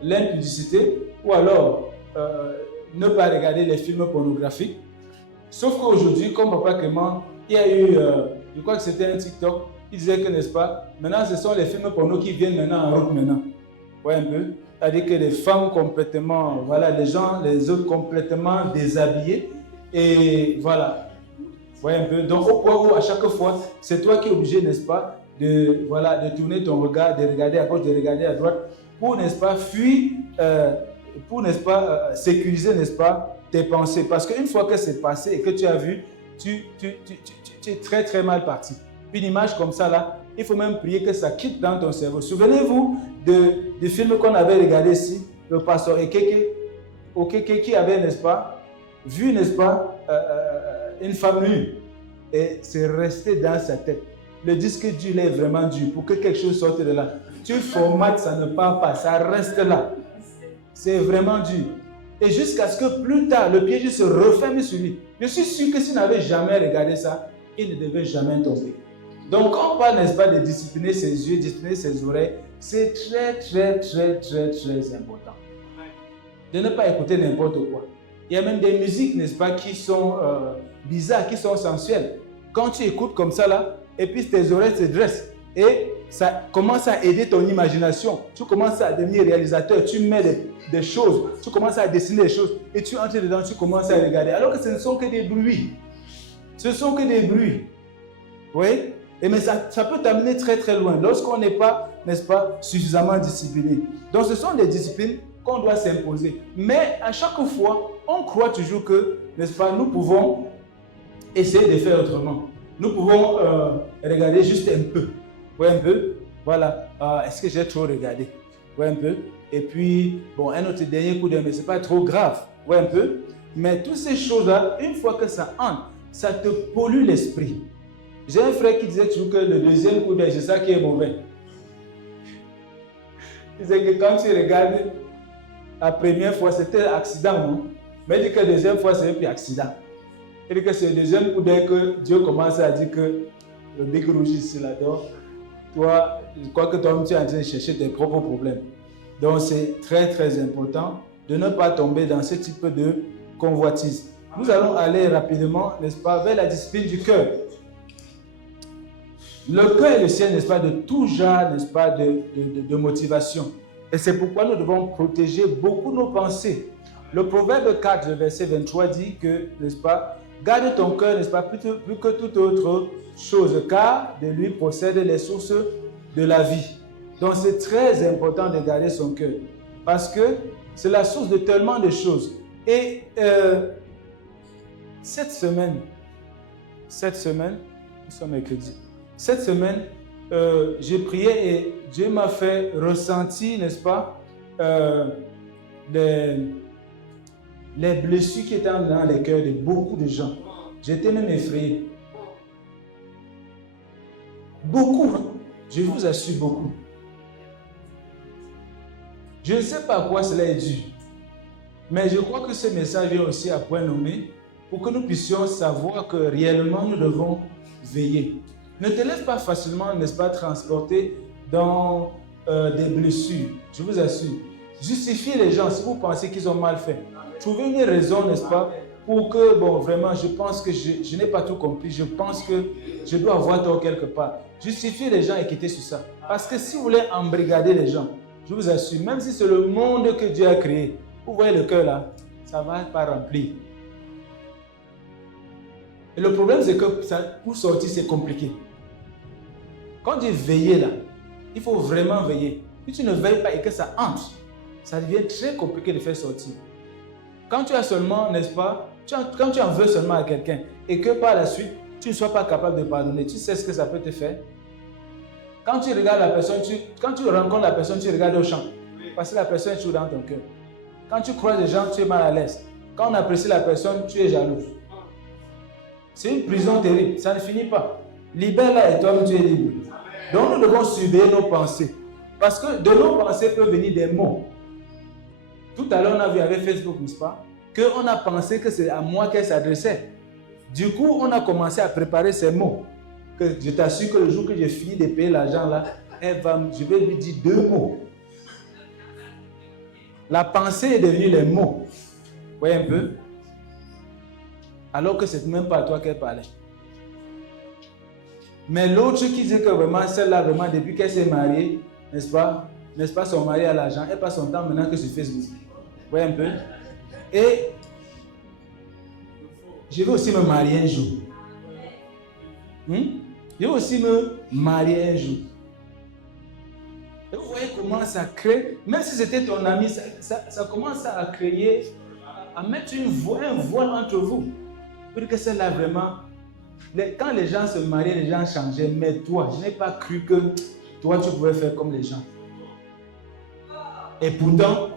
l'impudicité, ou alors ne pas regarder les films pornographiques. Sauf qu'aujourd'hui, comme Papa Clément, il y a eu, je crois que c'était un TikTok, il disait que, n'est-ce pas, maintenant ce sont les films porno qui viennent maintenant en route maintenant. Ouais, un peu. C'est-à-dire que les femmes complètement, voilà, les autres complètement déshabillés, et voilà. Ouais, un peu. Donc au point où à chaque fois, c'est toi qui es obligé, n'est-ce pas, de tourner ton regard, de regarder à gauche, de regarder à droite, pour, n'est-ce pas, fuir, pour, n'est-ce pas, sécuriser, n'est-ce pas, tes pensées. Parce qu'une fois que c'est passé et que tu as vu, tu es très très mal parti. Une image comme ça là, il faut même prier que ça quitte dans ton cerveau. Souvenez-vous du film qu'on avait regardé ici, le pasteur Okeke qui avait, n'est-ce pas, vu, n'est-ce pas, une femme nue. Et c'est resté dans sa tête. Le disque dur est vraiment dur. Pour que quelque chose sorte de là, tu formates, ça ne part pas, ça reste là. C'est vraiment dur. Et jusqu'à ce que plus tard, le piège se referme sur lui. Je suis sûr que s'il n'avait jamais regardé ça, il ne devait jamais tomber. Donc, quand on parle, n'est-ce pas, de discipliner ses yeux, discipliner ses oreilles, c'est très, très, très, très, très important. De ne pas écouter n'importe quoi. Il y a même des musiques, n'est-ce pas, qui sont bizarres, qui sont sensuelles. Quand tu écoutes comme ça, là, et puis tes oreilles se dressent, et ça commence à aider ton imagination. Tu commences à devenir réalisateur, tu mets des choses, tu commences à dessiner des choses, et tu entres dedans, tu commences à regarder. Alors que ce ne sont que des bruits. Ce sont que des bruits. Vous voyez? Mais ça peut t'amener très très loin lorsqu'on n'est pas, n'est-ce pas, suffisamment discipliné. Donc ce sont des disciplines qu'on doit s'imposer. Mais à chaque fois, on croit toujours que, n'est-ce pas, nous pouvons essayer de faire autrement. Nous pouvons regarder juste un peu. Ouais, un peu. Voilà. Est-ce que j'ai trop regardé? Ouais, un peu. Et puis, bon, un autre dernier coup d'œil, mais ce n'est pas trop grave. Ouais, un peu. Mais toutes ces choses-là, une fois que ça entre, ça te pollue l'esprit. J'ai un frère qui disait toujours que le deuxième coup d'œil, c'est ça qui est mauvais. Il disait que quand tu regardes la première fois, c'était accident, non? Mais il dit que la deuxième fois, c'est un peu accident. Il dit que c'est le deuxième coup d'œil que Dieu commence à dire que le bec rouge ici, là-dedans, toi, je crois que toi-même, tu es en train de chercher tes propres problèmes. Donc, c'est très, très important de ne pas tomber dans ce type de convoitise. Nous allons aller rapidement, n'est-ce pas, vers la discipline du cœur. Le cœur est le ciel, n'est-ce pas, de tout genre, n'est-ce pas, de motivation. Et c'est pourquoi nous devons protéger beaucoup nos pensées. Le Proverbe 4, verset 23 dit que, n'est-ce pas, garde ton cœur, n'est-ce pas, plus que toute autre chose, car de lui procèdent les sources de la vie. Donc c'est très important de garder son cœur, parce que c'est la source de tellement de choses. Et cette semaine, nous sommes mercredi. Cette semaine, j'ai prié et Dieu m'a fait ressentir, n'est-ce pas, les blessures qui étaient dans les cœurs de beaucoup de gens. J'étais même effrayé. Beaucoup, je vous assure beaucoup. Je ne sais pas à quoi cela est dû, mais je crois que ce message vient aussi à point nommé pour que nous puissions savoir que réellement nous devons veiller. Ne te laisse pas facilement, n'est-ce pas, transporter dans des blessures, je vous assure. Justifiez les gens si vous pensez qu'ils ont mal fait. Trouvez une raison, n'est-ce pas, pour que, bon, vraiment, je pense que je n'ai pas tout compris, je pense que je dois avoir tort quelque part. Justifiez les gens et quittez sur ça. Parce que si vous voulez embrigader les gens, je vous assure, même si c'est le monde que Dieu a créé, vous voyez le cœur là, ça ne va pas remplir. Et le problème, c'est que pour sortir, c'est compliqué. Quand tu veilles là, il faut vraiment veiller. Si tu ne veilles pas et que ça entre, ça devient très compliqué de faire sortir. Quand tu as seulement, n'est-ce pas, quand tu en veux seulement à quelqu'un et que par la suite, tu ne sois pas capable de pardonner, tu sais ce que ça peut te faire. Quand tu regardes la personne, quand tu rencontres la personne, tu regardes au champ. Parce que la personne est toujours dans ton cœur. Quand tu croises les gens, tu es mal à l'aise. Quand on apprécie la personne, tu es jaloux. C'est une prison terrible, ça ne finit pas. Libère-la et toi, tu es libre. Donc nous devons surveiller nos pensées. Parce que de nos pensées peuvent venir des mots. Tout à l'heure, on a vu avec Facebook, n'est-ce pas, qu'on a pensé que c'est à moi qu'elle s'adressait. Du coup, on a commencé à préparer ces mots. Que je t'assure que le jour que j'ai fini de payer l'argent là, je vais lui dire 2 mots. La pensée est devenue les mots. Vous voyez un peu? Alors que ce n'est même pas à toi qu'elle parlait. Mais l'autre qui disait que vraiment, celle-là, vraiment, depuis qu'elle s'est mariée, n'est-ce pas, son mari a l'argent, elle passe son temps maintenant que sur Facebook. Vous voyez un peu? Et je vais aussi me marier un jour. Je vais aussi me marier un jour. Et vous voyez comment ça crée, même si c'était ton ami, ça commence à créer, à mettre un voile entre vous. Pour dire que celle-là vraiment, quand les gens se mariaient, les gens changeaient, mais toi, je n'ai pas cru que toi, tu pouvais faire comme les gens. Et pourtant,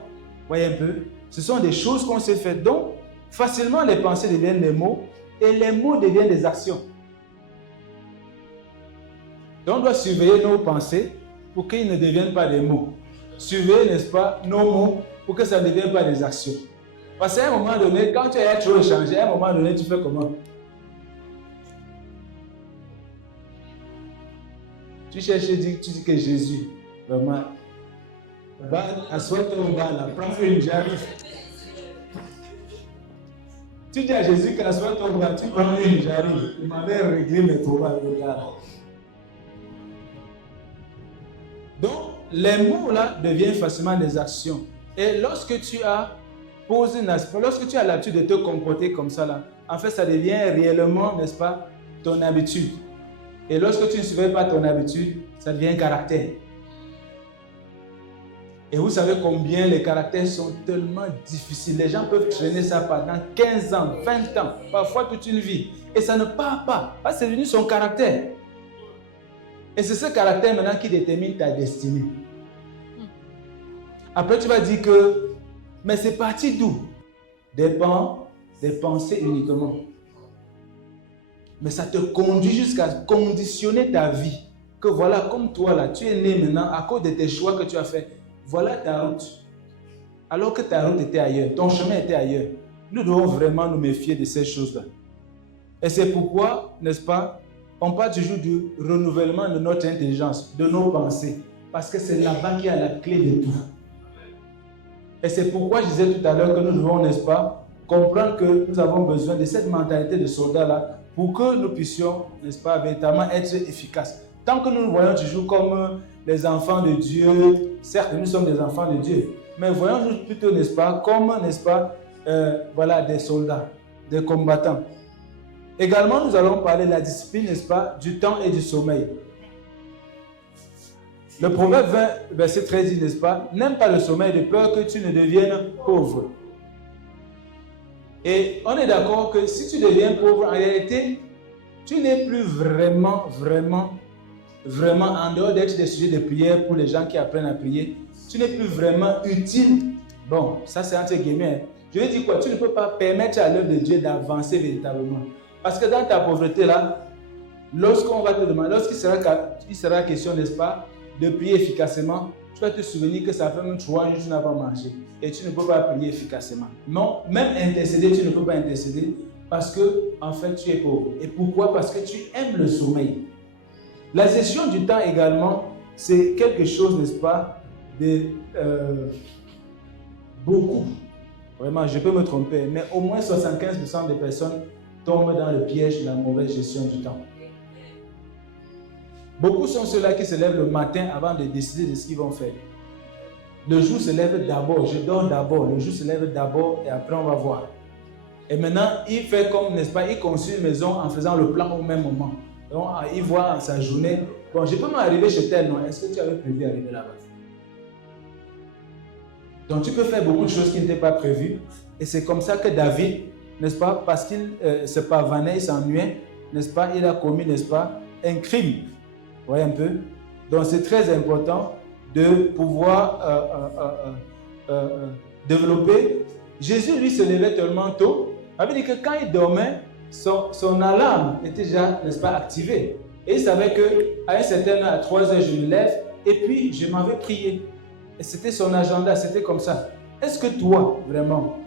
voyez un peu, ce sont des choses qu'on s'est fait. Donc, facilement, les pensées deviennent des mots et les mots deviennent des actions. Donc, on doit surveiller nos pensées pour qu'ils ne deviennent pas des mots. Surveiller, n'est-ce pas, nos mots pour que ça ne devienne pas des actions. Parce qu'à un moment donné, quand tu as trop changé, à un moment donné, tu fais comment? Tu cherches, tu dis que Jésus, vraiment, va, assois-toi au bas là, prends une, j'arrive. Tu dis à Jésus qu'assois-toi au bas, tu prends une, j'arrive. Il m'avait réglé mes problèmes, regarde. Donc, les mots là deviennent facilement des actions. Et lorsque tu as posé une aspect, lorsque tu as l'habitude de te comporter comme ça là, en fait, ça devient réellement, n'est-ce pas, ton habitude. Et lorsque tu ne surveilles pas ton habitude, ça devient un caractère. Et vous savez combien les caractères sont tellement difficiles. Les gens peuvent traîner ça pendant 15 ans, 20 ans, parfois toute une vie. Et ça ne part pas, parce que c'est devenu son caractère. Et c'est ce caractère maintenant qui détermine ta destinée. Après, tu vas dire que, mais c'est parti d'où? Des pensées uniquement. Mais ça te conduit jusqu'à conditionner ta vie. Que voilà, comme toi là, tu es né maintenant à cause de tes choix que tu as fait. Voilà ta route. Alors que ta route était ailleurs, ton chemin était ailleurs. Nous devons vraiment nous méfier de ces choses-là. Et c'est pourquoi, n'est-ce pas, on parle toujours du renouvellement de notre intelligence, de nos pensées. Parce que c'est là-bas qu'il y a la clé de tout. Et c'est pourquoi je disais tout à l'heure que nous devons, n'est-ce pas, comprendre que nous avons besoin de cette mentalité de soldat-là pour que nous puissions, n'est-ce pas, véritablement être efficaces. Tant que nous nous voyons toujours comme les enfants de Dieu, certes nous sommes des enfants de Dieu, mais voyons-nous plutôt, n'est-ce pas, comme, n'est-ce pas, voilà, des soldats, des combattants. Également, nous allons parler de la discipline, n'est-ce pas, du temps et du sommeil. Le Proverbe 20, verset 13 dit, n'est-ce pas, n'aime pas le sommeil de peur que tu ne deviennes pauvre. Et on est d'accord que si tu deviens pauvre, en réalité, tu n'es plus vraiment en dehors d'être des sujets de prière pour les gens qui apprennent à prier, tu n'es plus vraiment utile. Bon, ça c'est entre guillemets. Je veux dire quoi? Tu ne peux pas permettre à l'œuvre de Dieu d'avancer véritablement. Parce que dans ta pauvreté là, lorsqu'on va te demander, lorsqu'il sera question, n'est-ce pas, de prier efficacement, tu vas te souvenir que ça fait même 3 jours que tu n'as pas mangé et tu ne peux pas prier efficacement. Non, même intercéder, tu ne peux pas intercéder parce que, en fait, tu es pauvre. Et pourquoi? Parce que tu aimes le sommeil. La gestion du temps également, c'est quelque chose, n'est-ce pas, de beaucoup. Vraiment, je peux me tromper, mais au moins 75% des personnes tombent dans le piège de la mauvaise gestion du temps. Beaucoup sont ceux-là qui se lèvent le matin avant de décider de ce qu'ils vont faire. Le jour se lève d'abord, je dors d'abord, le jour se lève d'abord et après on va voir. Et maintenant, il fait comme, n'est-ce pas, il construit une maison en faisant le plan au même moment. Donc, il voit sa journée. Bon, je peux m'arriver chez tel, non? Est-ce que tu avais prévu d'arriver là-bas? Donc, tu peux faire beaucoup de choses qui n'étaient pas prévues. Et c'est comme ça que David, n'est-ce pas, parce qu'il se pavanait, il s'ennuyait, n'est-ce pas, il a commis, n'est-ce pas, un crime. Vous voyez un peu? Donc, c'est très important de pouvoir développer. Jésus, lui, se levait tellement tôt. Ça veut dire que quand il dormait, son alarme était déjà, n'est-ce pas, activée. Et il savait qu'à un certain heure, à 3 heures, je me lève et puis je m'en vais prier. Et c'était son agenda, c'était comme ça. Est-ce que toi, vraiment,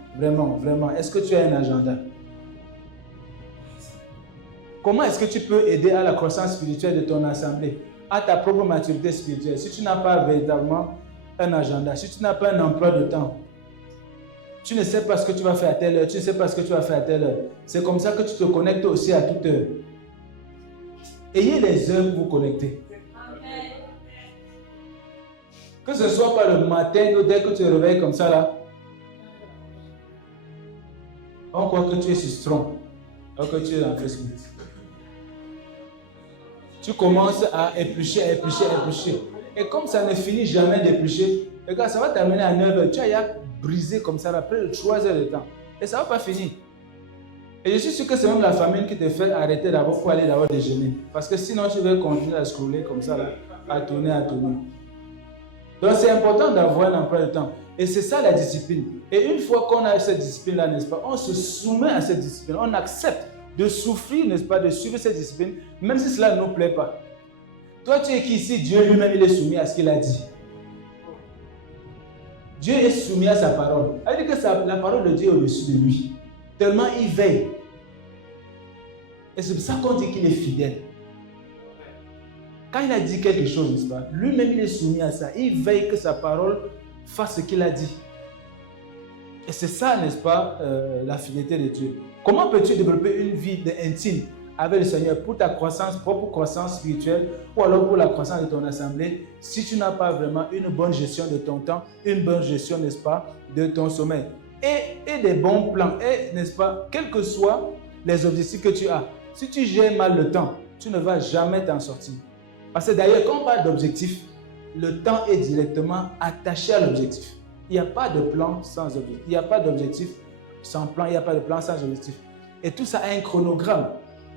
est-ce que tu as un agenda? Comment est-ce que tu peux aider à la croissance spirituelle de ton assemblée, à ta propre maturité spirituelle, si tu n'as pas véritablement un agenda, si tu n'as pas un emploi de temps? Tu ne sais pas ce que tu vas faire à telle heure, tu ne sais pas ce que tu vas faire à telle heure. C'est comme ça que tu te connectes aussi à toute heure. Ayez les heures pour vous connecter. Que ce soit pas le matin ou dès que tu te réveilles comme ça là. On croit que tu es sur Strong, alors que tu es dans Facebook. Tu commences à éplucher. Et comme ça ne finit jamais d'éplucher, regarde, ça va terminer à 9h. Tu as brisé comme ça, après 3 heures de temps. Et ça ne va pas finir. Et je suis sûr que c'est même la famine qui te fait arrêter d'abord pour aller d'abord déjeuner. Parce que sinon, tu vas continuer à scroller comme ça, là, à tourner. Donc, c'est important d'avoir un emploi de temps. Et c'est ça la discipline. Et une fois qu'on a cette discipline-là, n'est-ce pas, on se soumet à cette discipline. On accepte de souffrir, n'est-ce pas, de suivre cette discipline, même si cela ne nous plaît pas. Toi, tu es qui ici? Dieu lui-même, il est soumis à ce qu'il a dit. Dieu est soumis à sa parole. Ça veut dire que la parole de Dieu est au-dessus de lui. Tellement il veille. Et c'est pour ça qu'on dit qu'il est fidèle. Quand il a dit quelque chose, n'est-ce pas, lui-même il est soumis à ça. Il veille que sa parole fasse ce qu'il a dit. Et c'est ça, n'est-ce pas, la fidélité de Dieu. Comment peux-tu développer une vie intime avec le Seigneur pour ta propre croissance spirituelle ou alors pour la croissance de ton assemblée si tu n'as pas vraiment une bonne gestion de ton temps, une bonne gestion, n'est-ce pas, de ton sommeil et des bons plans, et n'est-ce pas, quels que soient les objectifs que tu as. Si tu gères mal le temps, tu ne vas jamais t'en sortir. Parce que d'ailleurs, quand on parle d'objectif, le temps est directement attaché à l'objectif. Il n'y a pas de plan sans objectif. Il n'y a pas d'objectif sans plan. Il n'y a pas de plan sans objectif. Et tout ça a un chronogramme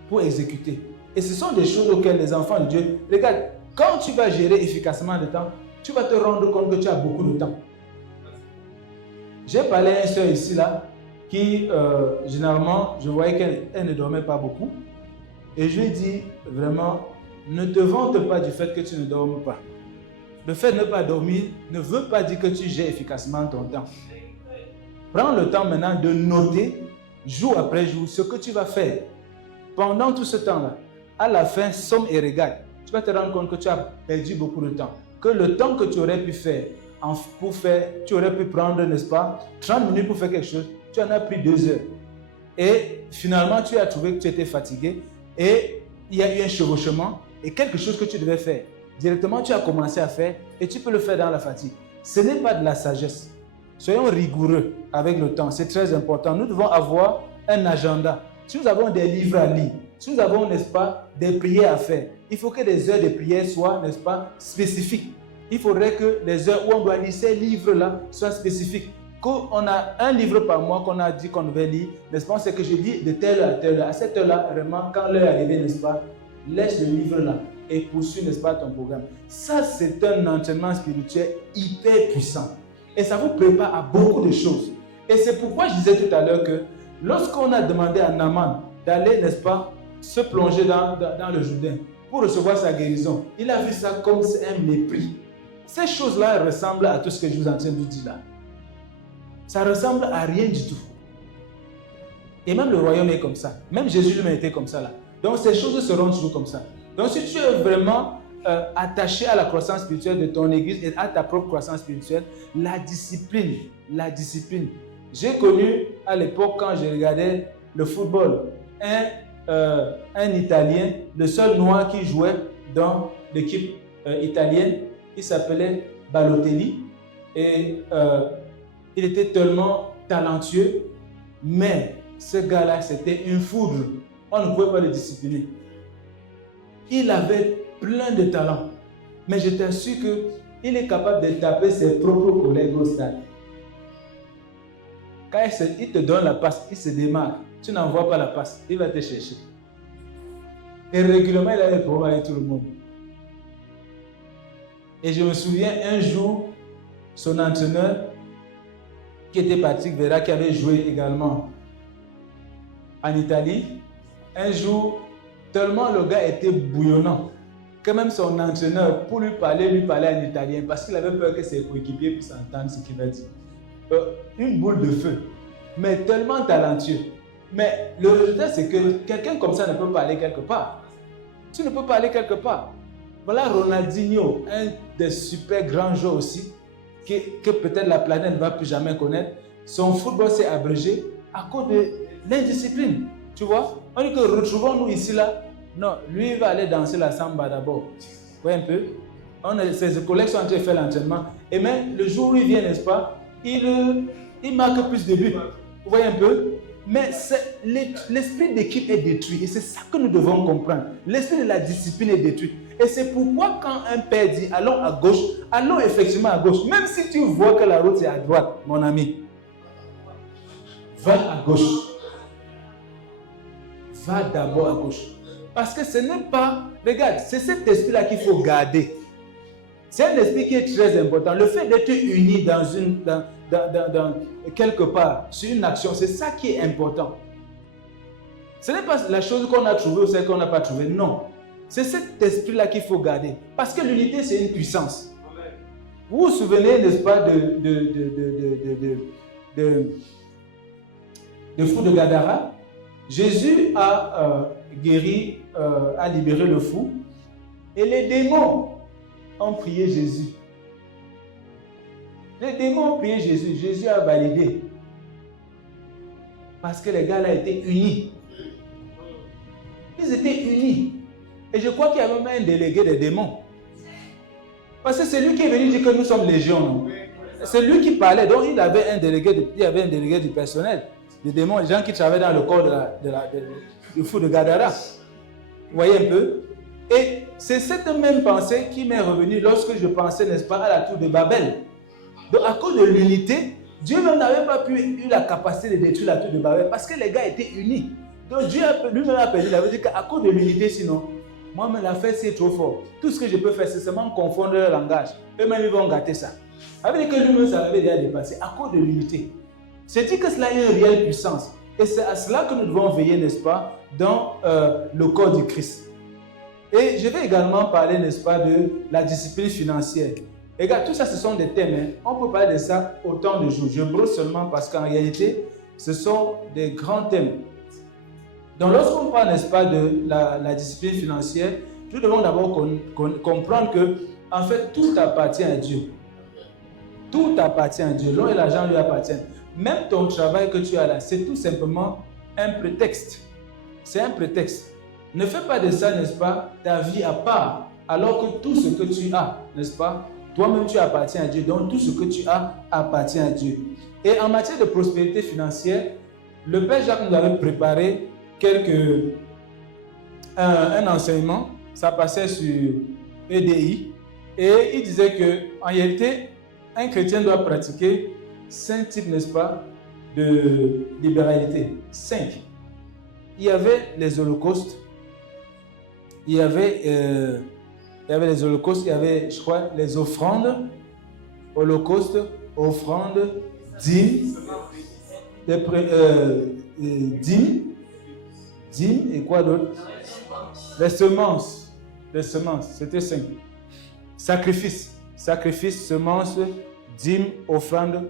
pour exécuter. Et ce sont des choses auxquelles les enfants de Dieu... Regarde, quand tu vas gérer efficacement le temps, tu vas te rendre compte que tu as beaucoup de temps. J'ai parlé à une soeur ici, là, qui, généralement, je voyais qu'elle ne dormait pas beaucoup. Et je lui ai dit, vraiment, ne te vante pas du fait que tu ne dormes pas. Le fait de ne pas dormir ne veut pas dire que tu gères efficacement ton temps. Prends le temps maintenant de noter, jour après jour, ce que tu vas faire. Pendant tout ce temps-là, à la fin, somme et regarde. Tu vas te rendre compte que tu as perdu beaucoup de temps. Que le temps que tu aurais pu faire, tu aurais pu prendre, n'est-ce pas, 30 minutes pour faire quelque chose, tu en as pris 2 heures. Et finalement, tu as trouvé que tu étais fatigué et il y a eu un chevauchement et quelque chose que tu devais faire. Directement, tu as commencé à faire et tu peux le faire dans la fatigue. Ce n'est pas de la sagesse. Soyons rigoureux avec le temps, c'est très important. Nous devons avoir un agenda. Si nous avons des livres à lire, si nous avons, n'est-ce pas, des prières à faire, il faut que les heures de prière soient, n'est-ce pas, spécifiques. Il faudrait que les heures où on doit lire ces livres-là soient spécifiques. Qu'on a un livre par mois qu'on a dit qu'on devait lire, n'est-ce pas, c'est que je lis de telle heure à telle heure. À cette heure-là, vraiment, quand l'heure est arrivée, n'est-ce pas, laisse le livre-là et poursuis, n'est-ce pas, ton programme. Ça, c'est un entraînement spirituel hyper puissant. Et ça vous prépare à beaucoup de choses. Et c'est pourquoi je disais tout à l'heure que lorsqu'on a demandé à Naaman d'aller, n'est-ce pas, se plonger dans le Jourdain pour recevoir sa guérison, il a vu ça comme un mépris. Ces choses-là ressemblent à tout ce que je vous en train de vous dire là. Ça ressemble à rien du tout. Et même le royaume est comme ça. Même Jésus lui-même était comme ça là. Donc ces choses seront toujours comme ça. Donc si tu es vraiment attaché à la croissance spirituelle de ton église et à ta propre croissance spirituelle, la discipline. J'ai connu à l'époque quand je regardais le football, un Italien, le seul noir qui jouait dans l'équipe italienne, il s'appelait Balotelli. Et il était tellement talentueux, mais ce gars-là, c'était une foudre. On ne pouvait pas le discipliner. Il avait plein de talents, mais je t'assure qu'il est capable de taper ses propres collègues au stade. Quand il te donne la passe, il se démarque. Tu n'envoies pas la passe, il va te chercher. Et régulièrement, il avait des problèmes avec tout le monde. Et je me souviens un jour, son entraîneur, qui était Patrick Vieira, qui avait joué également en Italie, un jour, tellement le gars était bouillonnant, que même son entraîneur, pour lui parler en italien, parce qu'il avait peur que ses coéquipiers puissent entendre ce qu'il va dire. Une boule de feu, mais tellement talentueux. Mais le résultat, c'est que quelqu'un comme ça ne peut pas aller quelque part. Tu ne peux pas aller quelque part. Voilà Ronaldinho, un des super grands joueurs aussi, que peut-être la planète ne va plus jamais connaître. Son football s'est abrégé à cause de l'indiscipline. Tu vois? On dit que retrouvons-nous ici là. Non, lui il va aller danser la samba d'abord. Vous voyez un peu? Ses collègues sont en train de faire l'entraînement. Et même le jour où il vient, n'est-ce pas, il marque plus de buts. Vous voyez un peu? Mais l'esprit d'équipe est détruit. Et c'est ça que nous devons comprendre. L'esprit de la discipline est détruit. Et c'est pourquoi quand un père dit allons à gauche, allons effectivement à gauche. Même si tu vois que la route est à droite, mon ami, va à gauche. Va d'abord à gauche. Parce que ce n'est pas... Regarde, c'est cet esprit-là qu'il faut garder. C'est un esprit qui est très important. Le fait d'être unis dans quelque part, sur une action, c'est ça qui est important. Ce n'est pas la chose qu'on a trouvée ou celle qu'on n'a pas trouvée. Non. C'est cet esprit-là qu'il faut garder. Parce que l'unité, c'est une puissance. Vous vous souvenez, n'est-ce pas, de fou de Gadara? Jésus a guéri, a libéré le fou. Et les démons ont prié Jésus. Les démons ont prié Jésus. Jésus a validé. Parce que les gars-là étaient unis. Ils étaient unis. Et je crois qu'il y avait même un délégué des démons. Parce que c'est lui qui est venu dire que nous sommes légion. C'est lui qui parlait. Donc il y avait un délégué du personnel, des démons, des gens qui travaillaient dans le corps du fou de Gadara. Vous voyez un peu? Et c'est cette même pensée qui m'est revenue lorsque je pensais, n'est-ce pas, à la tour de Babel. Donc à cause de l'unité, Dieu même n'avait pas eu la capacité de détruire la tour de Babel parce que les gars étaient unis. Donc Dieu lui-même a perdu, il avait dit qu'à cause de l'unité, sinon, moi-même l'affaire c'est trop fort. Tout ce que je peux faire, c'est seulement confondre leur langage. Eux-mêmes ils vont gâter ça. Ça veut dire que lui-même ça avait déjà dépassé à cause de l'unité. C'est dit que cela a une réelle puissance. Et c'est à cela que nous devons veiller, n'est-ce pas, dans le corps du Christ. Et je vais également parler, n'est-ce pas, de la discipline financière. Regarde, tout ça, ce sont des thèmes. Hein. On peut parler de ça autant de jours. Je brosse seulement parce qu'en réalité, ce sont des grands thèmes. Donc, lorsqu'on parle, n'est-ce pas, de la discipline financière, nous devons d'abord comprendre que, en fait, tout appartient à Dieu. Tout appartient à Dieu. L'eau et l'argent lui appartiennent. Même ton travail que tu as là, c'est tout simplement un prétexte. C'est un prétexte. Ne fais pas de ça, n'est-ce pas, ta vie à part, alors que tout ce que tu as, n'est-ce pas, toi-même tu appartiens à Dieu, donc tout ce que tu as appartient à Dieu. Et en matière de prospérité financière, le Père Jacques nous avait préparé un enseignement, ça passait sur EDI, et il disait qu'en réalité, un chrétien doit pratiquer 5 types, n'est-ce pas, de libéralité. 5. Il y avait les holocaustes, il y avait les holocaustes, il y avait, je crois, les offrandes, holocaustes, offrandes, dîmes, dîmes et quoi d'autre? Les semences, c'était 5. Sacrifice, semences, dîmes, offrandes,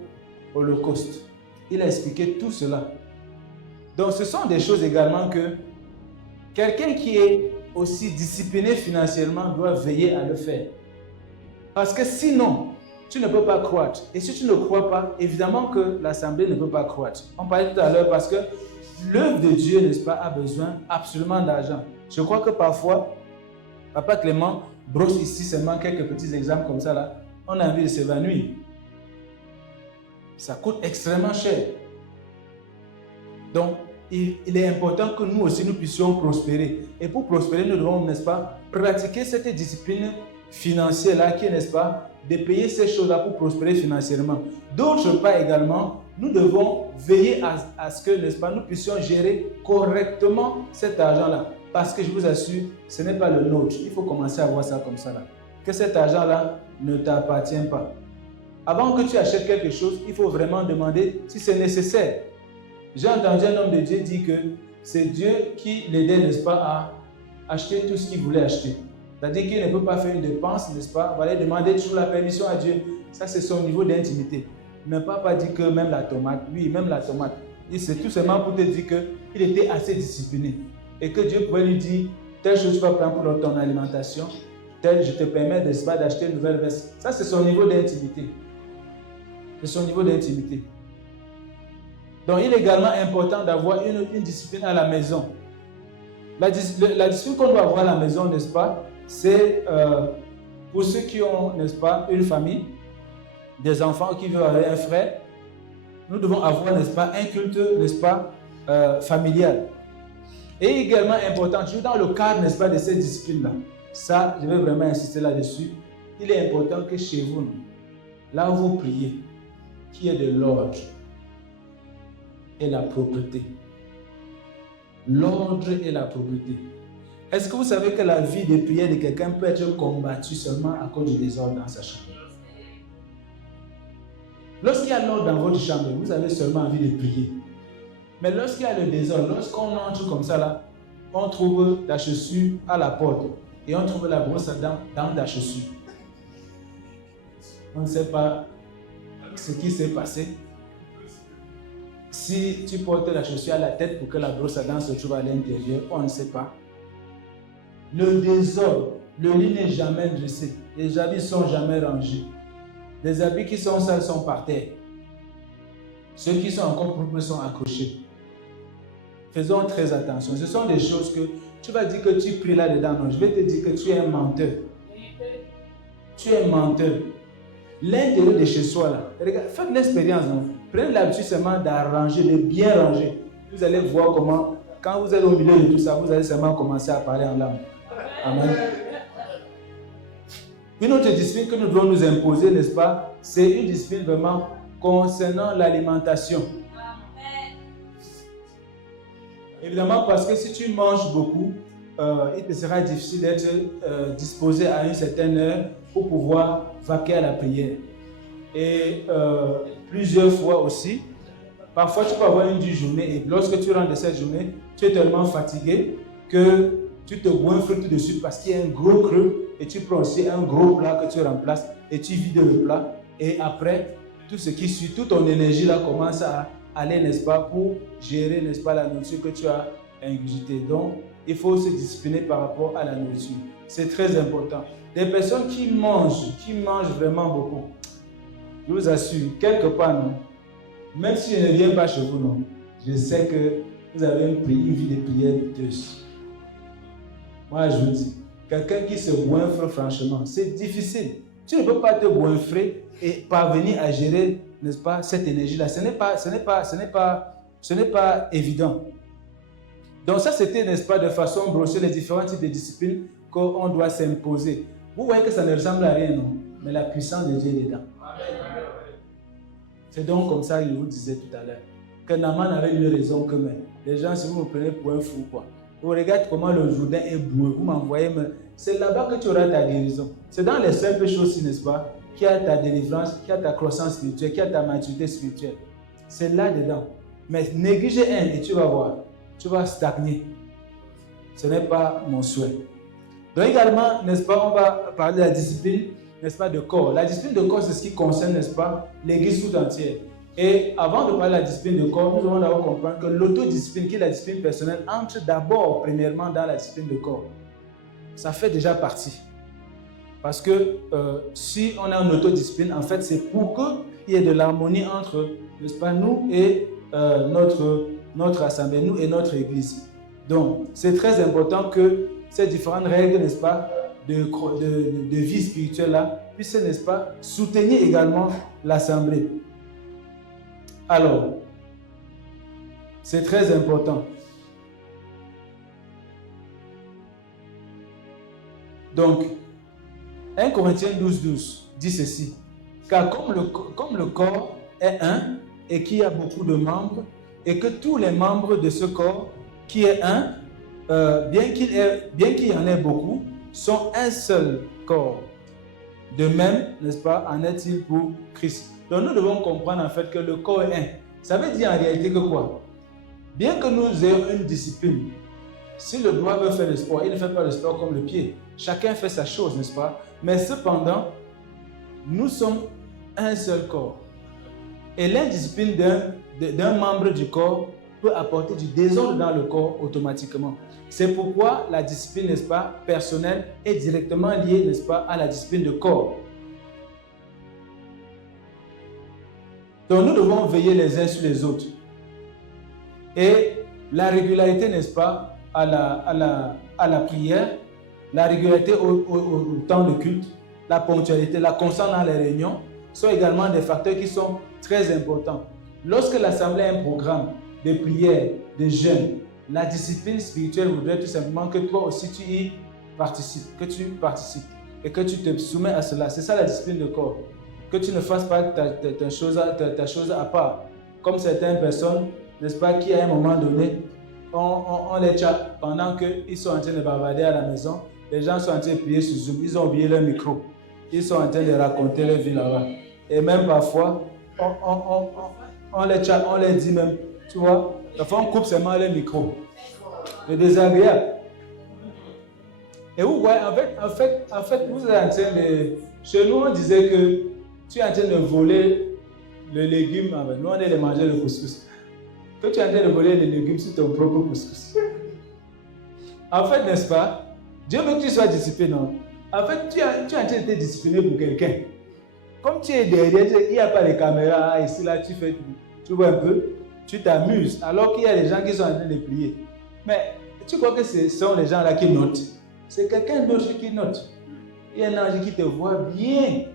holocauste. Il a expliqué tout cela. Donc ce sont des choses également que quelqu'un qui est aussi discipliné financièrement doit veiller à le faire. Parce que sinon, tu ne peux pas croître. Et si tu ne crois pas, évidemment que l'assemblée ne peut pas croître. On parlait tout à l'heure parce que l'œuvre de Dieu, n'est-ce pas, a besoin absolument d'argent. Je crois que parfois, Papa Clément brosse ici seulement quelques petits exemples comme ça là. On a envie de s'évanouir. Ça coûte extrêmement cher. Donc, il est important que nous aussi, nous puissions prospérer. Et pour prospérer, nous devons, n'est-ce pas, pratiquer cette discipline financière-là qui est, n'est-ce pas, de payer ces choses-là pour prospérer financièrement. D'autre part également, nous devons veiller à ce que, n'est-ce pas, nous puissions gérer correctement cet argent-là. Parce que je vous assure, ce n'est pas le nôtre. Il faut commencer à voir ça comme ça là. Que cet argent-là ne t'appartient pas. Avant que tu achètes quelque chose, il faut vraiment demander si c'est nécessaire. J'ai entendu un homme de Dieu dire que c'est Dieu qui l'aidait, n'est-ce pas, à acheter tout ce qu'il voulait acheter. C'est-à-dire qu'il ne peut pas faire une dépense, n'est-ce pas, il va aller demander toujours la permission à Dieu. Ça, c'est son niveau d'intimité. Ne pas dire que même la tomate, oui, même la tomate. C'est tout simplement pour te dire qu'il était assez discipliné. Et que Dieu pouvait lui dire, telle chose tu vas prendre pour ton alimentation, telle je te permets, n'est-ce pas, d'acheter une nouvelle veste. Ça, c'est son niveau d'intimité. C'est son niveau d'intimité. Donc, il est également important d'avoir une discipline à la maison. La discipline qu'on doit avoir à la maison, n'est-ce pas, c'est pour ceux qui ont, n'est-ce pas, une famille, des enfants qui veulent avoir un frère, nous devons avoir, n'est-ce pas, un culte, n'est-ce pas, familial. Et également important, toujours dans le cadre, n'est-ce pas, de cette discipline-là, ça, je vais vraiment insister là-dessus, il est important que chez vous, là où vous priez, qu'il y ait de l'ordre et la propreté. L'ordre et la propreté. Est-ce que vous savez que la vie de prière de quelqu'un peut être combattue seulement à cause du désordre dans sa chambre? Lorsqu'il y a l'ordre dans votre chambre, vous avez seulement envie de prier. Mais lorsqu'il y a le désordre, lorsqu'on entre comme ça là, on trouve ta chaussure à la porte et on trouve la brosse à dents dans ta chaussure. On ne sait pas ce qui s'est passé. Si tu portes la chaussure à la tête pour que la brosse à dents se trouve à l'intérieur, on ne sait pas. Le désordre, le lit n'est jamais dressé, les habits ne sont jamais rangés. Les habits qui sont sales sont par terre. Ceux qui sont encore propres sont accrochés. Faisons très attention. Ce sont des choses que tu vas dire que tu pries là-dedans. Non, je vais te dire que tu es un menteur. Tu es un menteur. L'intérieur de chez soi, là, regarde, faites l'expérience. Prenez l'habitude seulement d'arranger, de bien ranger. Vous allez voir comment, quand vous êtes au milieu de tout ça, vous allez seulement commencer à parler en langue. Amen. Une autre discipline que nous devons nous imposer, n'est-ce pas, c'est une discipline vraiment concernant l'alimentation. Évidemment, parce que si tu manges beaucoup, il te sera difficile d'être disposé à une certaine heure pour pouvoir vaquer à la prière. Et plusieurs fois aussi, parfois tu peux avoir une journée et lorsque tu rentres de cette journée, tu es tellement fatigué que tu te goinfres tout de suite parce qu'il y a un gros creux et tu prends aussi un gros plat que tu remplaces et tu vides le plat et après, tout ce qui suit, toute ton énergie là commence à aller, n'est-ce pas, pour gérer, n'est-ce pas, la nourriture que tu as ingurgitée. Donc, il faut se discipliner par rapport à la nourriture. C'est très important. Des personnes qui mangent vraiment beaucoup, je vous assure, quelque part, non, même si je ne viens pas chez vous, non, je sais que vous avez une vie de prière douteuse. Moi, je vous dis, quelqu'un qui se goinfre, franchement, c'est difficile. Tu ne peux pas te goinfrer et parvenir à gérer, n'est-ce pas, cette énergie-là. Ce n'est pas évident. Donc ça, c'était, n'est-ce pas, de façon brosser les différents types de disciplines qu'on doit s'imposer. Vous voyez que ça ne ressemble à rien, non? Mais la puissance de Dieu est dedans. C'est donc comme ça que je vous disais tout à l'heure, que Naaman avait une raison que même. Les gens, si vous me prenez pour un fou, quoi. Vous regardez comment le Jourdain est boueux, vous m'envoyez, c'est là-bas que tu auras ta guérison. C'est dans les simples choses, n'est-ce pas, qu'il y a ta délivrance, qu'il y a ta croissance spirituelle, qu'il y a ta maturité spirituelle. C'est là-dedans. Mais négliger un et tu vas voir, tu vas stagner. Ce n'est pas mon souhait. Donc également, n'est-ce pas, on va parler de la discipline, n'est-ce pas, de corps. La discipline de corps, c'est ce qui concerne, n'est-ce pas, l'Église tout entière. Et avant de parler de la discipline de corps, nous devons d'abord comprendre que l'autodiscipline, qui est la discipline personnelle, entre d'abord, premièrement, dans la discipline de corps. Ça fait déjà partie. Parce que si on a une autodiscipline, en fait, c'est pour qu'il y ait de l'harmonie entre, n'est-ce pas, nous et notre assemblée, nous et notre Église. Donc, c'est très important que ces différentes règles, n'est-ce pas, de vie spirituelle là, puissent, n'est-ce pas, soutenir également l'assemblée. Alors, c'est très important. Donc, 1 Corinthiens 12 dit ceci. Car comme le corps est un et qu'il y a beaucoup de membres, et que tous les membres de ce corps qui est un, bien qu'il y en ait beaucoup, sont un seul corps. De même, n'est-ce pas, en est-il pour Christ. Donc nous devons comprendre en fait que le corps est un. Ça veut dire en réalité que quoi? Bien que nous ayons une discipline, si le doigt veut faire le sport, il ne fait pas le sport comme le pied. Chacun fait sa chose, n'est-ce pas? Mais cependant, nous sommes un seul corps. Et l'indiscipline d'un membre du corps peut apporter du désordre dans le corps automatiquement. C'est pourquoi la discipline, n'est-ce pas, personnelle est directement liée, n'est-ce pas, à la discipline de corps. Donc nous devons veiller les uns sur les autres. Et la régularité, n'est-ce pas, à la prière, la régularité au temps de culte, la ponctualité, la constance dans les réunions sont également des facteurs qui sont très importants. Lorsque l'assemblée a un programme de prière, de jeûne, la discipline spirituelle voudrait tout simplement que toi aussi tu y participes, et que tu te soumets à cela. C'est ça la discipline de corps. Que tu ne fasses pas ta chose à part. Comme certaines personnes, n'est-ce pas, qui à un moment donné, on les chatte pendant qu'ils sont en train de bavarder à la maison. Les gens sont en train de prier sur Zoom, ils ont oublié leur micro. Ils sont en train de raconter leur vie là-bas. Et même parfois, on les chatte, on les dit même, tu vois, parfois on coupe seulement le micro. C'est désagréable. Et vous voyez, en fait, vous êtes en train de... Chez nous, on disait que tu es en train de voler le légume. Nous, on est les mangeurs de couscous. Que tu es en train de voler les légumes sur ton propre couscous. En fait, n'est-ce pas? Dieu veut que tu sois discipliné, non? En fait, tu es en train de te discipliner pour quelqu'un. Comme tu es derrière, il n'y a pas de caméra, ici, là, tu vois un peu, tu t'amuses, alors qu'il y a des gens qui sont en train de prier. Mais tu crois que ce sont les gens là qui notent? C'est quelqu'un d'autre qui note. Il y a un ange qui te voit bien.